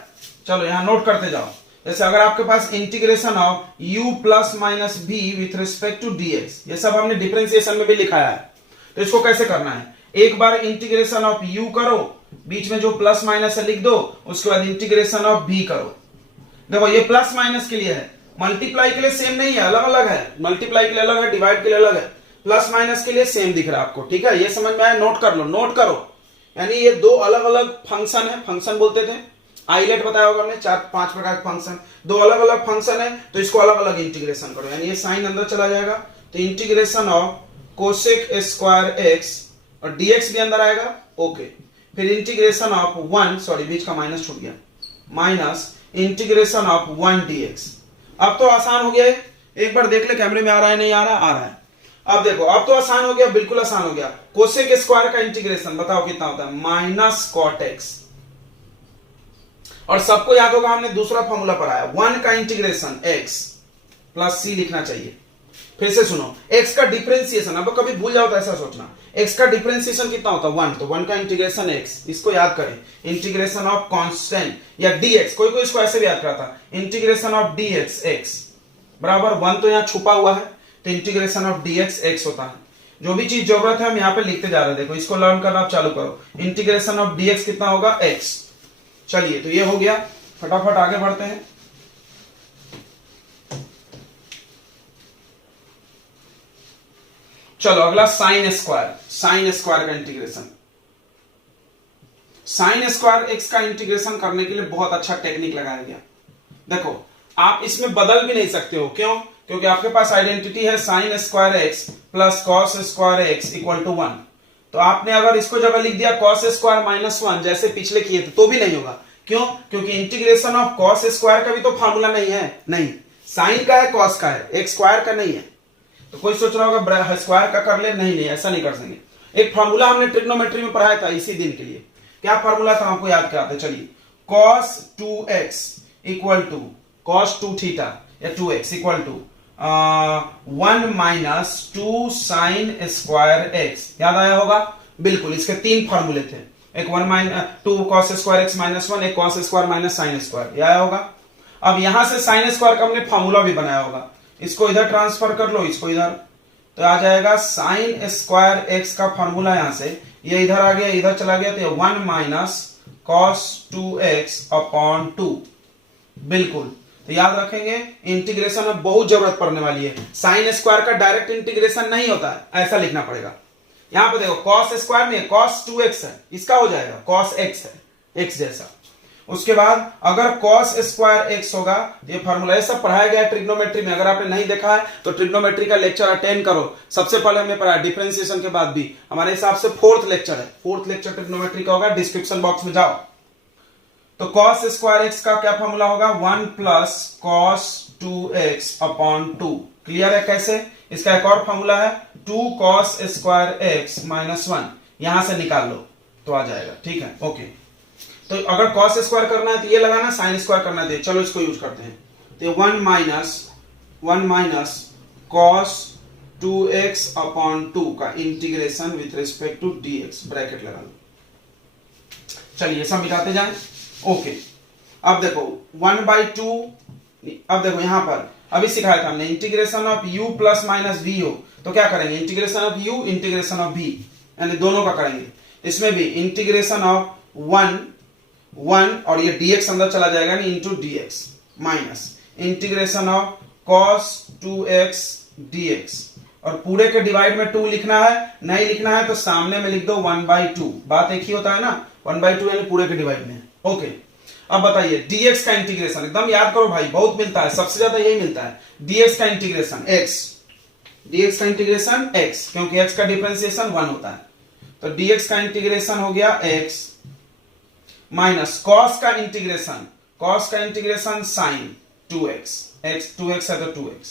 चलो यहां नोट करते जाओ। जैसे अगर आपके पास integration of u plus minus b with respect to dx, ये सब हमने डिफरेंशिएशन में भी लिखाया है। तो इसको कैसे करना है, एक बार इंटीग्रेशन ऑफ u करो, बीच में जो प्लस माइनस है लिख दो, उसके बाद इंटीग्रेशन ऑफ b करो। देखो ये प्लस माइनस के लिए है, मल्टीप्लाई के लिए सेम नहीं है, अलग अलग है। मल्टीप्लाई के लिए अलग है, डिवाइड के लिए अलग है, प्लस माइनस के लिए सेम दिख रहा है आपको, ठीक है। ये समझ में आया, नोट कर लो, नोट करो। यानी ये दो अलग अलग फंक्शन है, फंक्शन बोलते थे, आइलेट बताया होगा हमने, 4-5 प्रकार के फंक्शन, दो अलग अलग फंक्शन है, तो इसको अलग अलग इंटीग्रेशन करो। यानी ये साइन अंदर चला जाएगा, तो integration of cosec square x और dx भी अंदर आएगा। ओके, फिर इंटीग्रेशन ऑफ 1, सॉरी बीच का माइनस छूट गया, माइनस इंटीग्रेशन ऑफ 1 dx। अब तो आसान हो गया है, एक बार देख ले कैमरे में आ रहा है नहीं आ रहा, आ रहा है। अब देखो अब तो आसान हो गया, बिल्कुल आसान हो गया। कोसेक स्क्वायर का इंटीग्रेशन बताओ कितना होता है, माइनस कॉट एक्स। और सबको याद होगा हमने दूसरा फॉर्मूला पढ़ाया, 1 का इंटीग्रेशन x प्लस c लिखना चाहिए। फिर से सुनो, x का डिफरेंशिएशन, अब कभी भूल जाओ तो ऐसा सोचना, x का डिफरेंशिएशन कितना होता है 1, तो 1 का इंटीग्रेशन x, इसको याद करें, इंटीग्रेशन ऑफ कांस्टेंट या dx, कोई कोई इसको ऐसे भी याद करता है, इंटीग्रेशन ऑफ dx x बराबर 1, तो यहाँ छुपा हुआ है, तो इंटीग्रेशन ऑफ dx x होता है। जो भी चीज जरूरत है हम यहाँ पे लिखते जा रहे हैं, देखो इसको लर्न करना आप चालू करो, इंटीग्रेशन ऑफ dx कितना होगा x। चलिए तो ये हो गया, फटाफट आगे बढ़ते हैं। चलो अगला साइन स्क्वायर, साइन स्क्वायर का इंटीग्रेशन। साइन स्क्वायर एक्स का इंटीग्रेशन करने के लिए बहुत अच्छा टेक्निक लगाया गया। देखो आप इसमें बदल भी नहीं सकते हो, क्यों? क्योंकि आपके पास आइडेंटिटी है sine square X plus cos square X equal to 1। तो आपने अगर इसको जगह लिख दिया कॉस स्क्वायर माइनस 1 जैसे पिछले किए थे तो भी नहीं होगा, क्यों? क्योंकि इंटीग्रेशन ऑफ कॉस स्क्वायर का भी तो फॉर्मूला नहीं है, नहीं, साइन का है कॉस का है, एक स्क्वायर का नहीं है। तो कोई सोच रहा होगा स्क्वायर का कर ले, नहीं नहीं ऐसा नहीं कर सकेंगे। एक फार्मूला हमने ट्रिग्नोमेट्री में पढ़ाया था इसी दिन के लिए, क्या फार्मूला था हमको याद कराते, चलिए cos 2x equal to cos 2 theta या 2x equal to 1 minus 2 sine square X, याद आया होगा? बिल्कुल, इसके 3 फार्मूले थे, एक 1 minus 2 cos square x minus 1, एक cos square minus sine square, आया होगा। अब यहां से साइन स्क्वायर का हमने फार्मूला भी बनाया होगा, इसको इधर ट्रांसफर कर लो, इसको इधर, तो आ जाएगा साइन स्क्वायर एक्स का फॉर्मूला यहां से, ये इधर आ गया, इधर चला गया, तो 1 माइनस कॉस 2x अपॉन 2। बिल्कुल, तो याद रखेंगे इंटीग्रेशन में बहुत जरूरत पड़ने वाली है। साइन स्क्वायर का डायरेक्ट इंटीग्रेशन नहीं होता है, ऐसा लिखना पड़ेगा। यहां पे देखो कॉस स्क्वायर नहीं है, कॉस 2x है, इसका हो जाएगा कॉस x है, x जैसा। उसके बाद अगर cos स्क्वायर एक्स होगा, ये फॉर्मूला ये सब पढ़ाया गया है ट्रिग्नोमेट्री में, अगर आपने नहीं देखा है तो ट्रिग्नोमेट्री का लेक्चर अटेंड करो। सबसे पहले हमने पढ़ा डिफरेंशिएशन के बाद भी, हमारे हिसाब से 4th लेक्चर है, 4th लेक्चर ट्रिग्नोमेट्री का होगा, डिस्क्रिप्शन बॉक्स में जाओ। तो cos स्क्वायर एक्स का क्या फॉर्मूला होगा, 1 plus cos 2x upon 2। Clear है कैसे? इसका एक और फॉर्मूला है 2 cos स्क्वायर एक्स माइनस 1, यहां से निकाल लो तो आ जाएगा, ठीक है, ओके। तो अगर cos स्क्वायर करना है तो ये लगाना, साइन स्क्वायर करना है, चलो इसको यूज करते हैं। तो 1 माइनस cos 2x अपॉन 2 का integration with respect to dx, bracket लगा लो। चलिए सब मिटाते जाएं, ओके। अब देखो 1/2, अब देखो यहां पर अभी सिखाया था हमने integration of u plus minus v हो तो क्या करेंगे, integration of u integration of v, यानी दोनों का करेंगे। इसमें भी इंटीग्रेशन ऑफ 1 और ये dx अंदर चला जाएगा नहीं, into dx minus integration of cos 2x dx, और पूरे के डिवाइड में 2 लिखना है, नहीं लिखना है तो सामने में लिख दो 1/2, बात एक ही होता है ना, 1/2 यानी पूरे के डिवाइड में, ओके। अब बताइए dx का इंटीग्रेशन, एकदम याद करो भाई, बहुत मिलता है, सबसे ज्यादा यही मिलता है, dx का इंटीग्रेशन x, dx का इंटीग्रेशन x, क्योंकि x का डिफरेंशिएशन 1 होता है, तो dx का इंटीग्रेशन हो गया x माइनस cos का integration sin 2x, x 2x है तो 2x।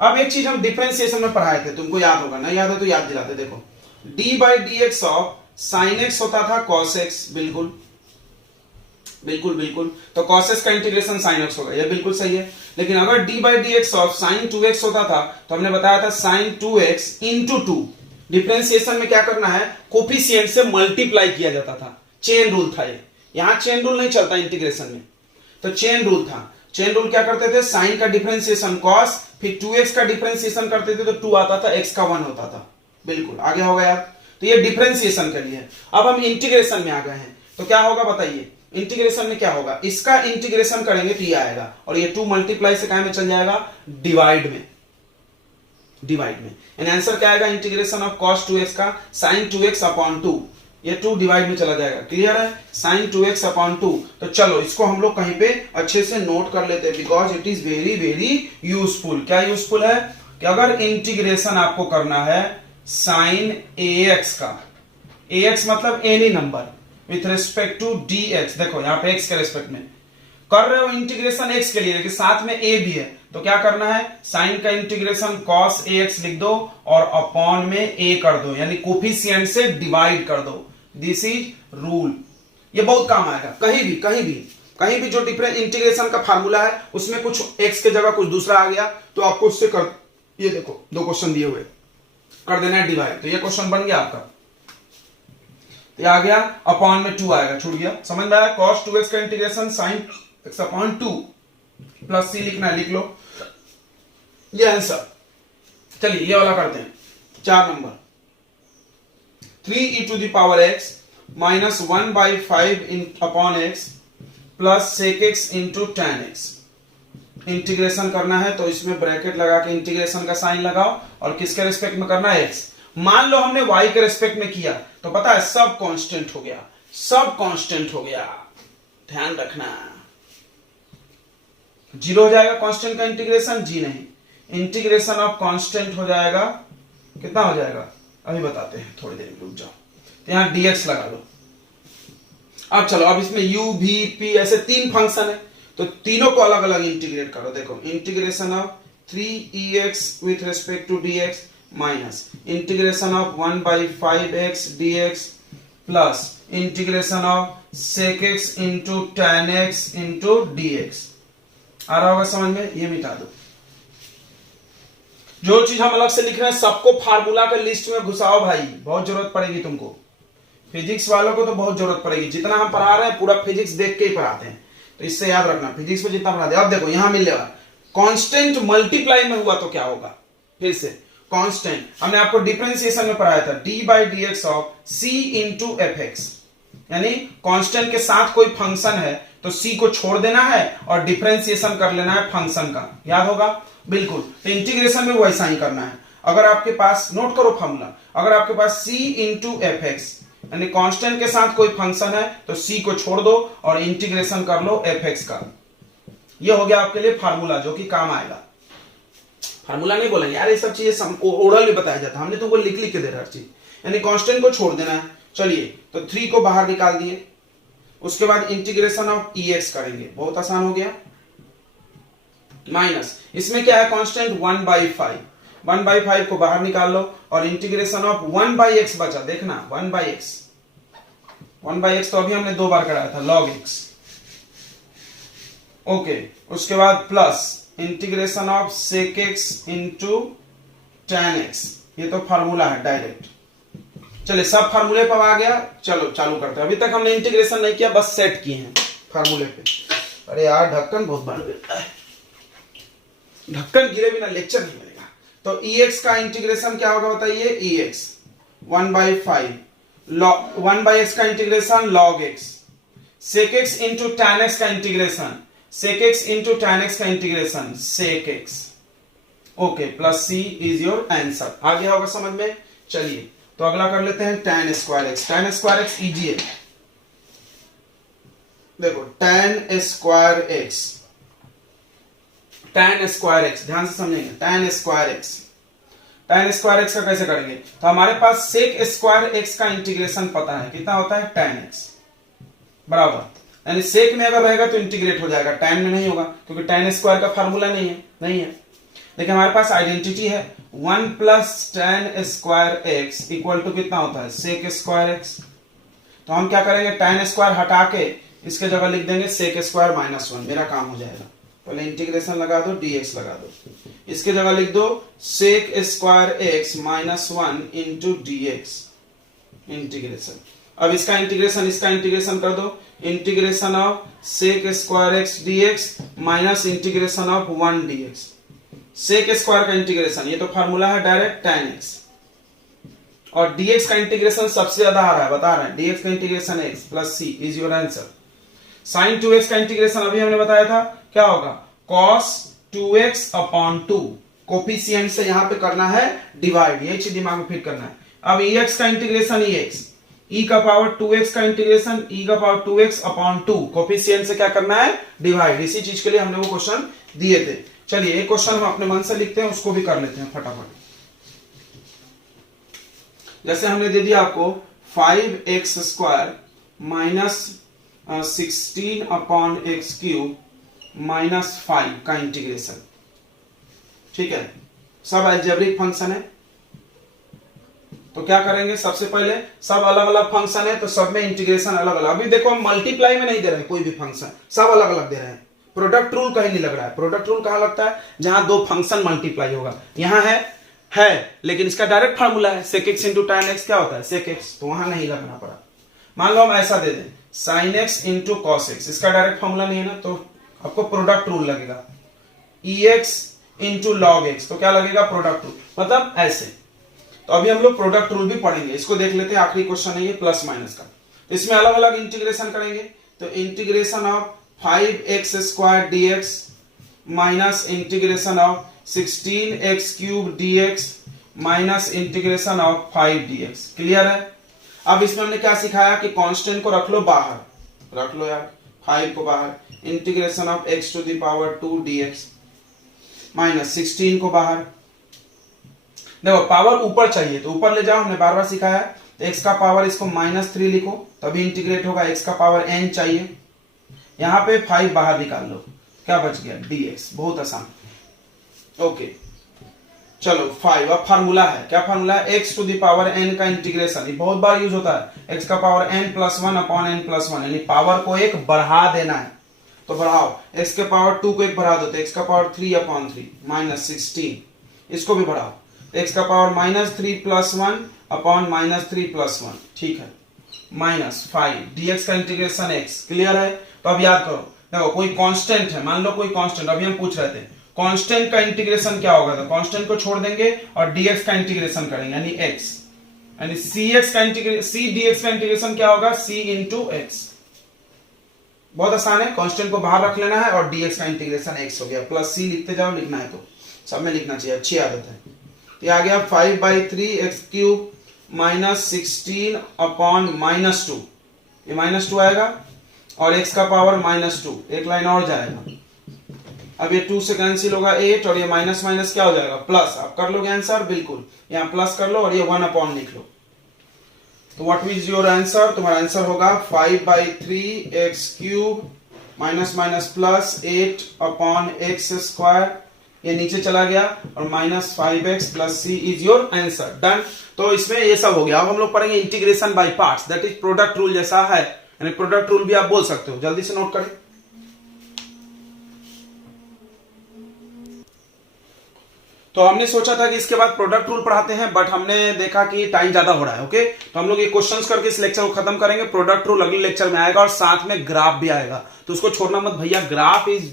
अब एक चीज हम डिफरेंशिएशन में पढ़ाए थे, तुमको याद होगा, ना याद है तो याद दिलाते, देखो d/dx ऑफ sin x होता था cos x, बिल्कुल बिल्कुल बिल्कुल, तो cos x का इंटीग्रेशन sin x होगा, ये बिल्कुल सही है। लेकिन अगर d/dx ऑफ sin 2x होता था तो हमने बताया था sin 2x इंटू 2, डिफरेंशिएशन में क्या करना है, कोफिशिएंट से मल्टीप्लाई किया जाता था, चेन रूल था ये, यहां चेन रूल नहीं चलता इंटीग्रेशन में, तो चेन रूल था। चेन रूल क्या करते थे, साइन का डिफरेंशिएशन cos, फिर 2x का डिफरेंशिएशन करते थे तो 2 आता था, x का 1 होता था, बिल्कुल आगे होगा यार। तो ये डिफरेंशिएशन के लिए। अब हम इंटीग्रेशन में आ गए हैं, तो क्या होगा बताइए, इंटीग्रेशन में क्या होगा, इसका इंटीग्रेशन करेंगे तो ये आएगा, और ये 2 मल्टीप्लाई से कहां में चल जाएगा, डिवाइड में, यानी आंसर क्या आएगा, इंटीग्रेशन ऑफ cos 2x का sin 2x अपॉन 2, ये 2 डिवाइड में चला जाएगा, क्लियर है, sin 2x अपॉन 2। तो चलो इसको हम लोग कहीं पे अच्छे से नोट कर लेते हैं, because it is very very useful. क्या यूजफुल है कि अगर इंटीग्रेशन आपको करना है sin ax का, ax मतलब any number with respect to dx, देखो यहाँ पे x के रिस्पेक्ट में कर रहे हो इंटीग्रेशन x के लिए, लेकिन साथ में a भी है, तो क्या करना है, साइन का इंटीग्रेशन cos ax लिख दो और अपॉन में a कर दो, यानी कोफिशिएंट से डिवाइड कर दो, दिस इज रूल। ये बहुत काम आएगा, कहीं भी जो डिफरेंट इंटीग्रेशन का फार्मूला है उसमें कुछ x के जगह कुछ दूसरा आ गया तो आपको उससे ये देखो 2 क्वेश्चन दिए हुए, कर देना है डिवाइड, तो ये क्वेश्चन बन गया आपका। तो ये आ गया, अपॉन में 2 आएगा, छूट गया, समझ में आया। cos 2x का integration sin x upon 2 plus c लिखना है, लिख लो, ये आंसर। चलिए ये वाला करते हैं, 4 number, 3e to the power x minus 1/5 upon x plus sec x into tan x। Integration करना है तो इसमें ब्रैकेट लगा के इंटीग्रेशन का साइन लगाओ, और किसके रिस्पेक्ट में करना है, x। मान लो हमने y के रिस्पेक्ट में किया तो पता है सब कांस्टेंट हो गया, सब कांस्टेंट हो गया, ध्यान रखना। 0 हो जाएगा कांस्टेंट का इंटीग्रेशन, जी नहीं, इंटीग्रेशन ऑफ कांस्टेंट हो जाएगा, कितना हो जाएगा अभी बताते हैं, थोड़ी देर में रुक जाओ। तो यहां dx लगा लो। अब चलो, अब इसमें u v p ऐसे 3 फंक्शन है, तो तीनों को अलग अलग इंटीग्रेट करो। देखो, integration of 3ex with respect to dx minus integration of 1/5x dx plus integration of sec x into tan x into dx। आ रहा होगा समझ में, ये मिटा दो। जो चीज हम अलग से लिख रहे हैं सबको फार्मूला के लिस्ट में घुसाओ भाई, बहुत जरूरत पड़ेगी तुमको। फिजिक्स वालों को तो बहुत जरूरत पड़ेगी, जितना हम पढ़ा रहे हैं पूरा फिजिक्स देख के ही पढ़ाते हैं, तो इससे याद रखना, फिजिक्स में जितना पढ़ाते हैं। अब देखो यहां मिल जाएगा, कांस्टेंट मल्टीप्लाई में हुआ तो क्या होगा, फिर से कांस्टेंट, हमने आपको डिफरेंशिएशन में पढ़ाया था, d by D x of c into F x, यानी कांस्टेंट के साथ कोई फंक्शन है तो c को छोड़ देना है और डिफरेंशिएशन कर लेना है फंक्शन का, याद होगा बिल्कुल। तो इंटीग्रेशन में वैसा ही करना है। अगर आपके पास, नोट करो फॉर्मूला, अगर आपके पास c इंटू एफ एक्स यानी कांस्टेंट के साथ कोई फंक्शन है तो c को छोड़ दो और इंटीग्रेशन कर लो एफ एक्स का। ये हो गया आपके लिए फार्मूला जो कि काम आएगा। फार्मूला नहीं बोलेंगे यार, ये सब चीजें ओरल में बताया जाता है, हमने तुमको लिख लिख के दे रहा हर चीज, यानी कांस्टेंट को छोड़ देना है। चलिए, तो 3 को बाहर निकाल दिए, उसके बाद इंटीग्रेशन ऑफ ex करेंगे, बहुत आसान हो गया, माइनस इसमें क्या है कांस्टेंट 1/5, 1/5 को बाहर निकाल लो और इंटीग्रेशन ऑफ 1/x बचा, देखना 1/x, 1/x तो अभी हमने 2 बार कराया था, log x, ओके। उसके बाद plus integration of sec x into tan x, ये तो फार्मूला है डायरेक्ट। चलिए सब फार्मूले पर आ गया, चलो चालू करते हैं। अभी तक हमने इंटीग्रेशन नहीं किया, बस सेट किए हैं फार्मूले पे। अरे यार ढक्कन बहुत बन गया है, ढक्कन गिरे बिना लेक्चर नहीं मिलेगा। तो ex का इंटीग्रेशन क्या होगा बताइए, ex 1/5, 1/x का integration log x, sec x into tan x का integration, sec x into tan x का integration sec x, okay, plus c is your answer. आ गया होगा समझ में। चलिए तो अगला कर लेते हैं tan square x, tan square x easy है, देखो tan square x, tan square x ध्यान से समझेंगे, tan square x, tan square x का कैसे करेंगे, तो हमारे पास sec स्क्वायर x का इंटीग्रेशन पता है, कितना होता है tan x बराबर, यानी sec में अगर रहेगा तो इंटीग्रेट हो जाएगा, tan में नहीं होगा क्योंकि tan स्क्वायर का फार्मूला नहीं है। देखिए हमारे पास आइडेंटिटी है 1 plus tan square x equal to कितना होता है sec स्क्वायर x। तो हम क्या करेंगे, tan स्क्वायर हटा के इसके जगह लिख देंगे sec स्क्वायर माइनस 1, मेरा काम हो जाएगा। पहले इंटीग्रेशन लगा दो, dx लगा दो, इसके जगह लिख दो sec square x minus 1 into dx integration. अब इसका इंटीग्रेशन कर दो, integration of sec square x dx minus integration of 1 dx, sec square का इंटीग्रेशन, ये तो फार्मूला है डायरेक्ट tan x, और dx का इंटीग्रेशन सबसे ज्यादा आ रहा है, बता रहे हैं dx का integration x plus c is your answer. sin 2x का इंटीग्रेशन अभी हमने बताया था क्या होगा, cos 2x अपॉन 2, कोफिशिएंट से यहां पे करना है डिवाइड, ये चीज दिमाग में फिट करना है। अब ex का इंटीग्रेशन ex, e का पावर 2x का इंटीग्रेशन e का पावर 2x अपॉन 2, कोफिशिएंट से क्या करना है डिवाइड। इसी चीज के लिए हमने वो क्वेश्चन दिए थे। चलिए एक क्वेश्चन हम अपने मन से लिखते हैं, उसको भी कर लेते हैं फटाफट। जैसे हमने दे दिया आपको 5x square minus 16 upon x cube minus 5 का इंटीग्रेशन, ठीक है, सब अलजेब्रिक फंक्शन है। तो क्या करेंगे, सबसे पहले सब अलग अलग फंक्शन है तो सब में इंटीग्रेशन अलग अलग। अभी देखो हम मल्टीप्लाई में नहीं दे रहे हैं कोई भी फंक्शन, सब अलग अलग दे रहे हैं, प्रोडक्ट रूल कहीं नहीं लग रहा है। प्रोडक्ट रूल कहां लगता है? जहां दो फंक्शन मल्टीप्लाई होगा। यहां है लेकिन इसका डायरेक्ट फार्मूला है sec x into tan x क्या होता है? sec x, तो वहां नहीं लगना पड़ा। मान लो हम ऐसा दे दें sin x into cos x, इसका डायरेक्ट फार्मूला नहीं है ना, तो आपको प्रोडक्ट रूल लगेगा। ex इंटू log x, तो क्या लगेगा? प्रोडक्ट रूल, मतलब ऐसे। तो अभी हम लोग प्रोडक्ट रूल भी पढ़ेंगे। इसको देख लेते हैं, आखिरी क्वेश्चन है ये प्लस माइनस का। तो इसमें अलग अलग इंटीग्रेशन करेंगे। तो integration of 5x square dx minus integration of 16x cube dx minus integration of 5 dx। Clear है? अब इसमें हमने क्या सिखाया कि कांस्टेंट को रख लो बाहर, रख लो यार 5 को बाहर, integration of x to the power 2 dx minus 16 को बाहर। देखो पावर ऊपर चाहिए तो ऊपर ले जाओ, हमने बार बार सिखाया। तो x का पावर इसको -3 लिखो तभी इंटीग्रेट होगा। x का पावर n चाहिए, यहां पे 5 बाहर निकाल लो, क्या बच गया? dx। बहुत आसान। ओके चलो 5। अब फार्मूला है, क्या फार्मूला है? x to the power n का इंटीग्रेशन, ये बहुत बार यूज होता है। x का पावर n+1 अपॉन n+1, यानी पावर को एक बढ़ा देना है तो बढ़ाओ। x के पावर 2 को एक बढ़ा दो तो x का पावर 3 अपॉन 3 माइनस 16, इसको भी बढ़ाओ। x का पावर -3+1 अपॉन -3+1, ठीक है, -5 dx का इंटीग्रेशन x। क्लियर है? तो अब याद करो, देखो कोई कांस्टेंट है, मान लो कोई कांस्टेंट, अभी हम पूछ रहे थे कांस्टेंट का इंटीग्रेशन क्या होगा, तो कांस्टेंट को छोड़ देंगे और dx का इंटीग्रेशन करेंगे, यानी x, यानी cx का इंटीग्रेशन, c dx का इंटीग्रेशन क्या होगा? c into x। बहुत आसान है, कांस्टेंट को बाहर रख लेना है और dx का इंटीग्रेशन x हो गया। प्लस c लिखते जाओ, लिखना है तो सब में लिखना चाहिए, अच्छी आदत है। तो आ गया 5/3 x क्यूब माइनस 16 अपॉन -2, ये -2 आएगा और x का पावर -2, एक लाइन और जाएगा। अब ये 2 से कैंसिल होगा 8 और ये माइनस माइनस क्या हो जाएगा? प्लस। आप कर लोगे आंसर? बिल्कुल, यहाँ प्लस कर लो और ये 1 अपॉन लिख लो। तो व्हाट इज योर आंसर? तुम्हारा आंसर होगा 5/3 x cube minus minus plus 8 upon x square, ये नीचे चला गया और -5x plus c is your answer. Done. तो इसमें ये सब हो गया। अब हम लोग पढ़ेंगे integration by parts, that is product rule जैसा है, यानी प्रोडक्ट रूल भी आप बोल सकते हो। जल्दी से नोट करें। तो हमने सोचा था कि इसके बाद प्रोडक्ट रूल पढ़ाते हैं, बट हमने देखा कि टाइम ज्यादा हो रहा है। ओके, तो हम लोग ये क्वेश्चंस करके इस लेक्चर को खत्म करेंगे। प्रोडक्ट रूल अगले लेक्चर में आएगा और साथ में ग्राफ भी आएगा, तो उसको छोड़ना मत भैया। ग्राफ इज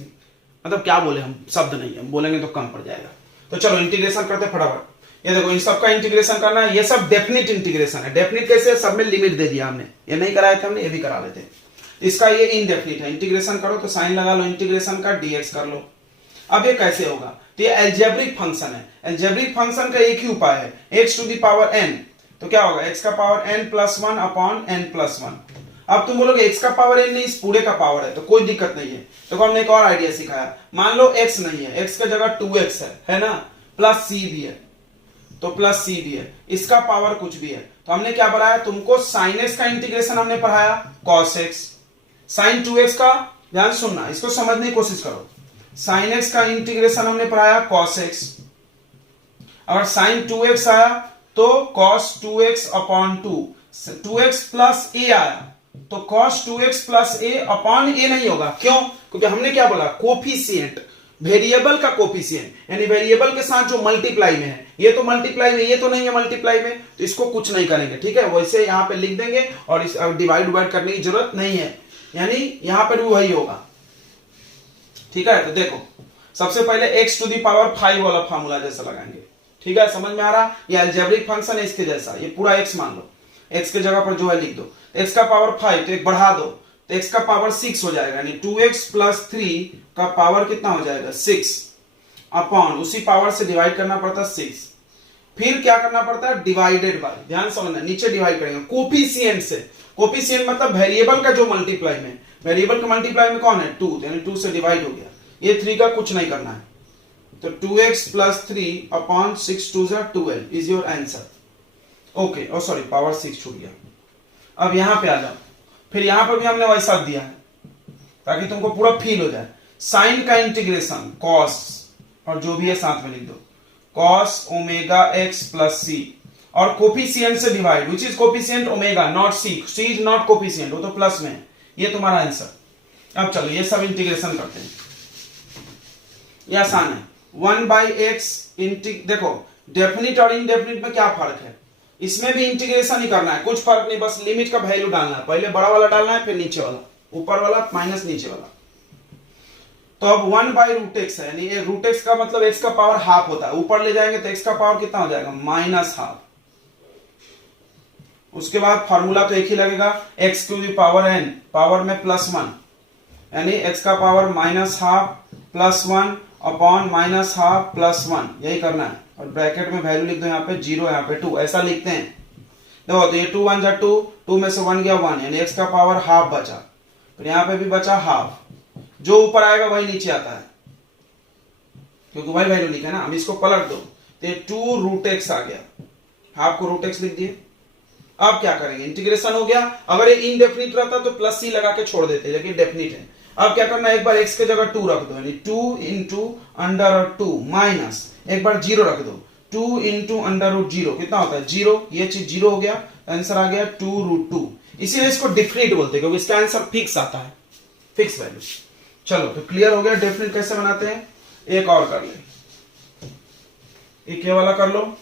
मतलब क्या बोले, हम शब्द नहीं है, बोलेंगे तो कम पड़ जाएगा। तो चलो इंटीग्रेशन करते फटाफट। ये देखो इन सब का इंटीग्रेशन करना है, ये सब डेफिनिट इंटीग्रेशन है। डेफिनिट कैसे? सब में लिमिट दे दिया हमने, ये नहीं कराए थे हमने, ये भी करा लेते। इसका ये इनडेफिनिट है। इंटीग्रेशन करो तो साइन लगा लो इंटीग्रेशन का, dx कर लो। अब ये कैसे होगा? तो ये एल्जेब्रिक फंक्शन है। एल्जेब्रिक फंक्शन का एक ही उपाय है, x to the power n, तो क्या होगा? x का पावर n+1 अपॉन n+1। अब तुम बोलोगे x का पावर n नहीं, इस पूरे का पावर है, तो कोई दिक्कत नहीं है। तो हमने एक और आइडिया सिखाया। मान लो x नहीं है, x की जगह 2x है ना, प्लस c भी है, तो प्लस c भी है, इसका पावर कुछ भी है। तो हमने क्या पढ़ाया तुमको? sin x का इंटीग्रेशन हमने पढ़ाया cos x। sin 2x का ध्यान सुनना, इसको समझने की कोशिश करो। sin x का इंटीग्रेशन हमने पढ़ाया cos x। अगर sin 2x आया तो cos 2x upon 2, 2x plus a आया तो cos 2x plus a upon a नहीं होगा। क्यों? क्योंकि हमने क्या बोला? कोफिशिएंट, वेरिएबल का कोफिशिएंट, यानी वेरिएबल के साथ जो मल्टीप्लाई में है। ये तो मल्टीप्लाई में, ये तो नहीं है मल्टीप्लाई में, तो इसको कुछ नहीं करेंगे, ठीक है। वैसे यहां पे लिख देंगे और इस डिवाइड करने की जरूरत नहीं है, यानी यहां पर भी वही होगा, ठीक है। तो देखो सबसे पहले x टू द पावर 5 वाला फार्मूला जैसा लगाएंगे, ठीक है। समझ में आ रहा? ये अलजेब्रिक फंक्शन है, इसके जैसा। ये पूरा x मान लो, x के जगह पर जो है लिख दो। x का पावर 5 तो एक बढ़ा दो तो x का पावर 6 हो जाएगा, यानी 2x प्लस 3 का पावर कितना हो जाएगा? 6 अपॉन उसी पावर से डिवाइड करना पड़ता है 6। फिर क्या करना पड़ता है? Divided by. ध्यान समझना, नीचे डिवाइड करेंगे कोफिशिएंट से। कोफिशिएंट मतलब वेरिएबल का जो मल्टीप्लाई में, वेरिएबल का मल्टीप्लाई में कौन है? 2, यानी 2 से डिवाइड हो गया। ये 3 का कुछ नहीं करना है, तो 2x plus 3 upon 6 2 12 is your answer. Okay, oh sorry power 6 छूट गया। अब यहां पे आ जाओ, फिर यहां पर भी हमने वैसा दिया है ताकि तुमको पूरा फील हो जाए। साइन का इंटीग्रेशन cos, और जो भी है साथ में लिख दो, cos omega x plus c, और कोफिशिएंट से divide, which is coefficient? Omega, not c। c is not coefficient, वो तो प्लस में है। ये तुम्हारा आंसर। अब चलो ये सब इंटीग्रेशन करते हैं। ये आसान है। 1/x देखो डेफिनिट और इनडेफिनिट में क्या फर्क है, इसमें भी इंटीग्रेशन ही करना है, कुछ फर्क नहीं, बस लिमिट का वैल्यू डालना है, पहले बड़ा वाला डालना है फिर नीचे वाला, ऊपर वाला माइनस नीचे वाला। तो अब 1/√x है, यानी रूट एक्स का मतलब x का पावर हाफ होता है, ऊपर ले जाएंगे तो x का पावर कितना हो जाएगा -12। उसके बाद फॉर्मूला तो एक ही लगेगा, x⁴n पावर में +1, यानी x का पावर -12 +1 अपॉन -12 +1, यही करना है। और ब्रैकेट में वैल्यू लिख दो, यहाँ पे 0 यहाँ पे 2, ऐसा लिखते हैं। देखो तो ये 2 1 जा 2, 2 में से 1 गया 1, यानी x का पावर हाफ बचा, फिर यहाँ पे भी बचा हाफ, जो ऊपर आएगा वही नीचे आता है क्योंकि वही वैल्यू लिखा है ना। अब इसको पलट दो तो ये 2√x आ गया, हाफ को √x लिख दिए। अब क्या करेंगे, इंटीग्रेशन हो गया। अगर ये इनडेफिनिट रहता तो +c लगा के छोड़ देते, लेकिन डेफिनिट है। अब क्या करना है, एक बार x के जगह 2 रख दो, यानी 2 × √2 माइनस एक बार 0 रख दो, 2 × √0 कितना होता है 0, ये चीज 0 हो गया, आंसर आ गया 2√2। इसीलिए इसको डिफिनिट बोलते हैं क्योंकि इसका आंसर फिक्स आता है, फिक्स वैल्यू। चलो तो क्लियर हो गया डेफिनिट कैसे बनाते हैं। एक और कर ले, एक ये वाला कर लो,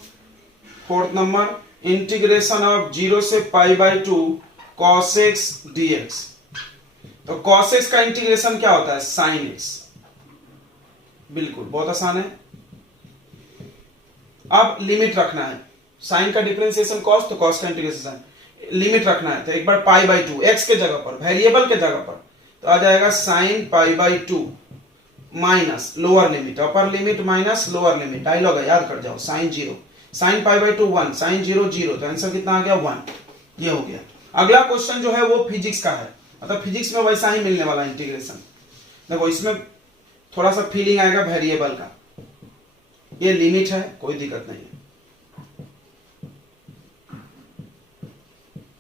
4th नंबर, इंटीग्रेशन ऑफ 0 से π/2 cos x dx। तो cos x का इंटीग्रेशन क्या होता है, sin x। बिल्कुल बहुत आसान है। अब लिमिट रखना है, साइन का डिफरेंशिएशन cos, तो cos का इंटीग्रेशन लिमिट रखना है। तो एक बार π/2 x के जगह पर, वेरिएबल के जगह पर, तो आ जाएगा sin π/2 minus lower limit, upper limit minus lower limit, dialogue है याद कर जाओ, sin 0 sin π/2 1, sin 0 0, तो आंसर कितना आ गया 1, ये हो गया। अगला क्वेश्चन जो है वो फिजिक्स का है, मतलब फिजिक्स में वैसा ही मिलने वाला इंटीग्रेशन। देखो इसमें थोड़ा सा फीलिंग आएगा वेरिएबल का, ये लिमिट है, कोई दिक्कत नहीं है।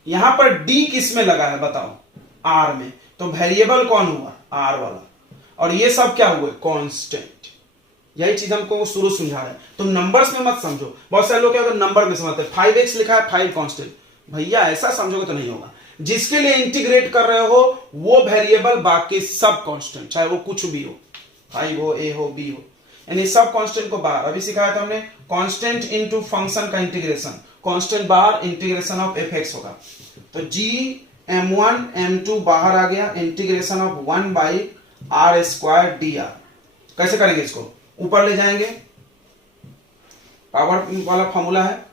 यहां पर d किस में लगा है बताओ, r में, तो वेरिएबल कौन हुआ, r वाला, और ये सब क्या हुए कांस्टेंट। यही चीज हमको शुरू समझा रहे हैं, तुम नंबर्स में मत समझो। बहुत सारे लोग क्या होता है नंबर में समझते हैं, 5x लिखा है 5 कांस्टेंट, भैया ऐसा समझोगे तो नहीं होगा। जिसके लिए इंटीग्रेट कर रहे हो वो वेरिएबल, बाकी सब कांस्टेंट, चाहे वो कुछ भी हो, 5 हो, a हो, b हो, यानी सब कांस्टेंट को बाहर। अभी सिखाया था हमने कांस्टेंट इनटू फंक्शन का इंटीग्रेशन, कांस्टेंट बाहर, इंटीग्रेशन ऑफ fx होगा। तो g m1 m2 बाहर आ गया, इंटीग्रेशन ऑफ 1/r² dr। कैसे करेंगे इसको, ऊपर ले जाएंगे, पावर वाला फॉर्मूला है,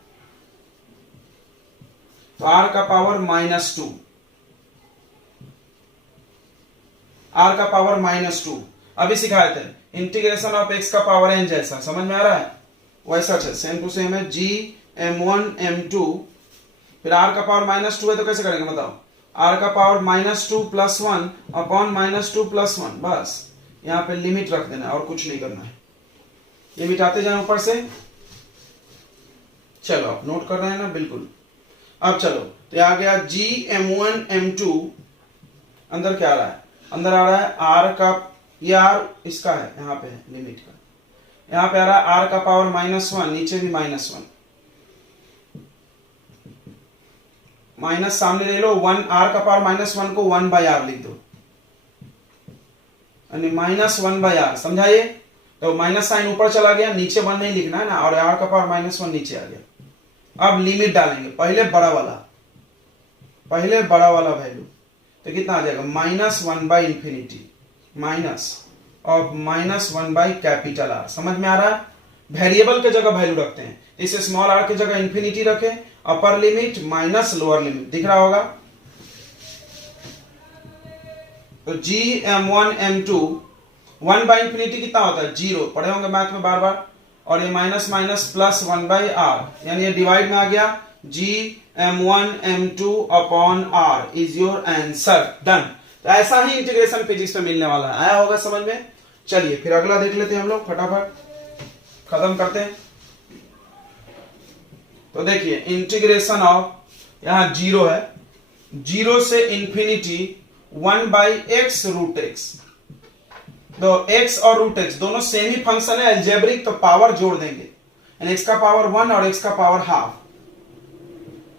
तो r का पावर -2, r का पावर -2। अभी सिखाए थे इंटीग्रेशन ऑफ x का पावर n, जैसा समझ में आ रहा है वैसा सेम टू सेम है, g m1 m2, फिर r का पावर -2 है तो कैसे करेंगे बताओ, r का पावर -2 + 1 अपॉन -2 + 1, बस यहां पे लिमिट रख देना और कुछ नहीं करना है, लिमिट आते जाए ऊपर से। चलो आप नोट कर रहे हैं ना, बिल्कुल। अब चलो तो आ गया g m1 m2, अंदर क्या आ रहा है, अंदर आ रहा है r का, ये r इसका है, यहाँ पे है लिमिट का, यहाँ पे आ रहा है r का पावर -1, नीचे भी -1, माइनस सामने ले लो, 1 r का पावर -1 को 1/r लिख दो, यानी -1/r, समझाइए। तो माइनस साइन ऊपर चला गया, नीचे 1 नहीं लिखना है ना, और r का पावर -1 नीचे आ गया। अब लिमिट डालेंगे, पहले बड़ा वाला वैल्यू, तो कितना आ जाएगा -1/∞ माइनस ऑफ -1/R। समझ में आ रहा है, वेरिएबल के जगह वैल्यू रखते हैं, इसे स्मॉल r की जगह इंफिनिटी रखे, अपर लिमिट माइनस लोअर लिमिट, दिख रहा होगा। तो g m1 m2 1/∞ कितना होता है 0, पढ़े होंगे मैथ में बार बार, और ये माइनस माइनस प्लस 1/r, यानी ये डिवाइड में आ गया, g m1 m2 upon r is your answer, done. तो ऐसा ही इंटीग्रेशन फिजिक्स में मिलने वाला है, आया होगा समझ में। चलिए फिर अगला देख लेते हैं हम लोग, फटाफट खत्म करते हैं। तो देखिए इंटीग्रेशन ऑफ, यहां 0 है, 0 से इंफिनिटी 1/x√x, तो x और √x दोनों सेम ही फंक्शन है, अलजेब्रिक, तो पावर जोड़ देंगे, यानी x का पावर 1 और x का पावर हाफ।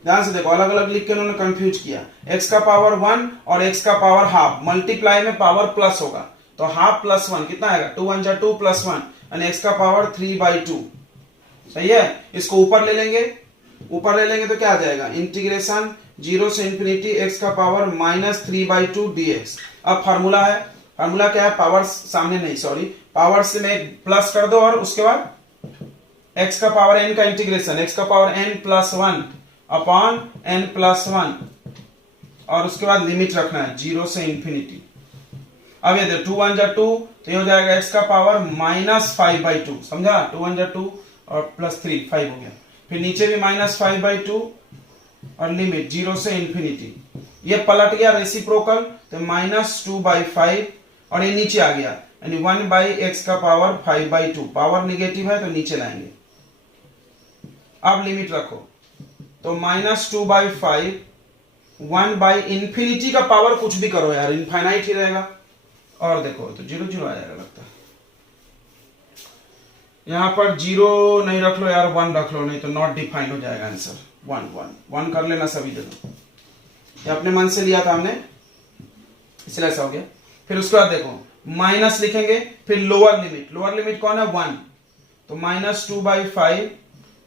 ध्यान से देखो, अलग अलग लिख के उन्होंने कंफ्यूज किया, x का पावर 1 और x का पावर हाफ, मल्टीप्लाई में पावर प्लस होगा, तो हाफ प्लस 1 कितना आएगा 2 1 जा 2 प्लस 1 यानी x का पावर 3/2। सही है। इसको ऊपर ले लेंगे, ऊपर ले लेंगे तो क्या आ जाएगा इंटीग्रेशन 0 से इंफिनिटी x का पावर -3/2 dx। अब फार्मूला है, फार्मूला क्या है, पावर सामने नहीं सॉरी, पावर से में प्लस कर दो और उसके बाद x का पावर n का इंटीग्रेशन x का पावर n+1 अपॉन n+1 और उसके बाद लिमिट रखना है 0 से इंफिनिटी। अब ये 2 1 जा 2 तो ये हो जाएगा x का पावर -5/2। समझा, 2 1 जा 2 और +3 5 हो गया। फिर नीचे भी -5/2 और लिमिट 0 से इंफिनिटी। ये पलट गया रेसिप्रोकल तो -2/5 और ये नीचे आ गया यानी 1/x का पावर 5/2। पावर निगेटिव है तो नीचे लाएंगे। अब लिमिट रखो तो -2/5 1/इंफिनिटी का पावर कुछ भी करो यार, इनफाइनाइट ही रहेगा। और देखो तो 0 0 आ जाएगा लगता है। यहां पर 0 नहीं रख लो यार, 1 रख लो, नहीं तो नॉट डिफाइंड हो जाएगा आंसर। 1 1 1 कर लेना सभी जगह, ये अपने मन से लिया था हमने इसलिए ऐसा हो गया। फिर उसके बाद देखो माइनस लिखेंगे, फिर लोअर लिमिट, लोअर लिमिट कौन है 1, तो -2/5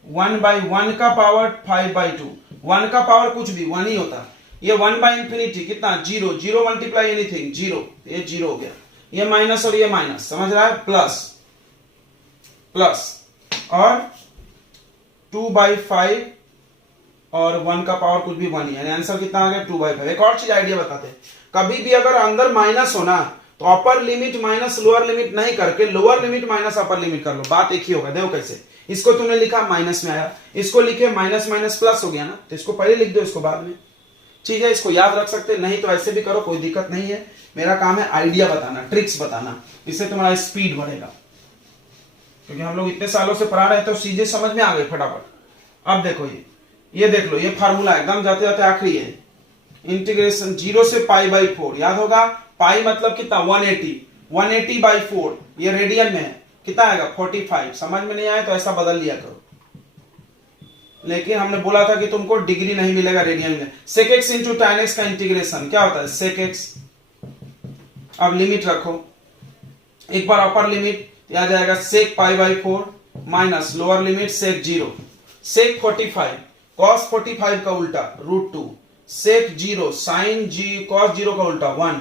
1/1 का पावर 5/2। 1 का पावर कुछ भी 1 ही होता, ये 1/इंफिनिटी कितना 0 0 मल्टीप्लाई एनीथिंग 0, ये 0 हो गया। ये माइनस और ये माइनस, समझ रहा है, प्लस प्लस और 2/5 और 1 का पावर कुछ भी 1 ही है, आंसर कितना आ गया 2/5। एक और चीज आइडिया बताते हैं, कभी भी अगर अंदर माइनस हो ना तो अपर लिमिट माइनस लोअर लिमिट नहीं करके lower limit minus upper limit कर लो, बात एक ही होगा। देखो कैसे, इसको तुमने लिखा माइनस में आया, इसको लिखे माइनस माइनस प्लस हो गया ना, तो इसको पहले लिख दो, इसको बाद में। ठीक है, इसको याद रख सकते नहीं तो ऐसे भी करो, कोई दिक्कत नहीं है। मेरा काम है आइडिया बताना, ट्रिक्स बताना, इससे तुम्हारा स्पीड बढ़ेगा, क्योंकि हम लोग इतने सालों से पढ़ा रहे तो सीधे समझ में आ गए फटाफट। अब देखो ये देख लो, ये फार्मूला एकदम जाते जाते आखिरी है, इंटीग्रेशन 0 से π/4, याद होगा पाई मतलब कितना 180, 180/4, ये रेडियन में है, कितना आएगा 45। समझ में नहीं आया तो ऐसा बदल लिया करो, लेकिन हमने बोला था कि तुमको डिग्री नहीं मिलेगा रेडियन में। sec x into tan x का इंटीग्रेशन क्या होता है sec x। अब लिमिट रखो, एक बार अपर लिमिट आ जाएगा sec π/4 minus lower limit sec 0, sec 45 cos 45 का उल्टा √2, sec 0 sin cos 0 का उल्टा 1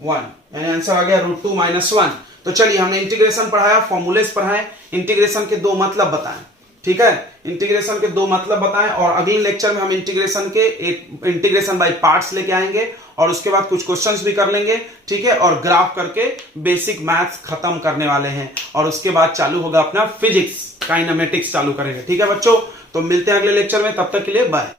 1, यानी आंसर आ गया √2 - 1। तो चलिए हमने इंटीग्रेशन पढ़ाया, फॉर्मूलेस पढ़ाए, इंटीग्रेशन के दो मतलब बताएं। ठीक है, इंटीग्रेशन के दो मतलब बताएं और अगले लेक्चर में हम इंटीग्रेशन बाय पार्ट्स लेके आएंगे और उसके बाद कुछ क्वेश्चंस भी कर लेंगे। ठीक है, और ग्राफ करके बेसिक मैथ्स खत्म करने वाले हैं और उसके बाद चालू होगा अपना फिजिक्स, काइनेमेटिक्स चालू करेंगे। ठीक है बच्चों, तो मिलते हैं अगले लेक्चर में, तब तक के लिए बाय।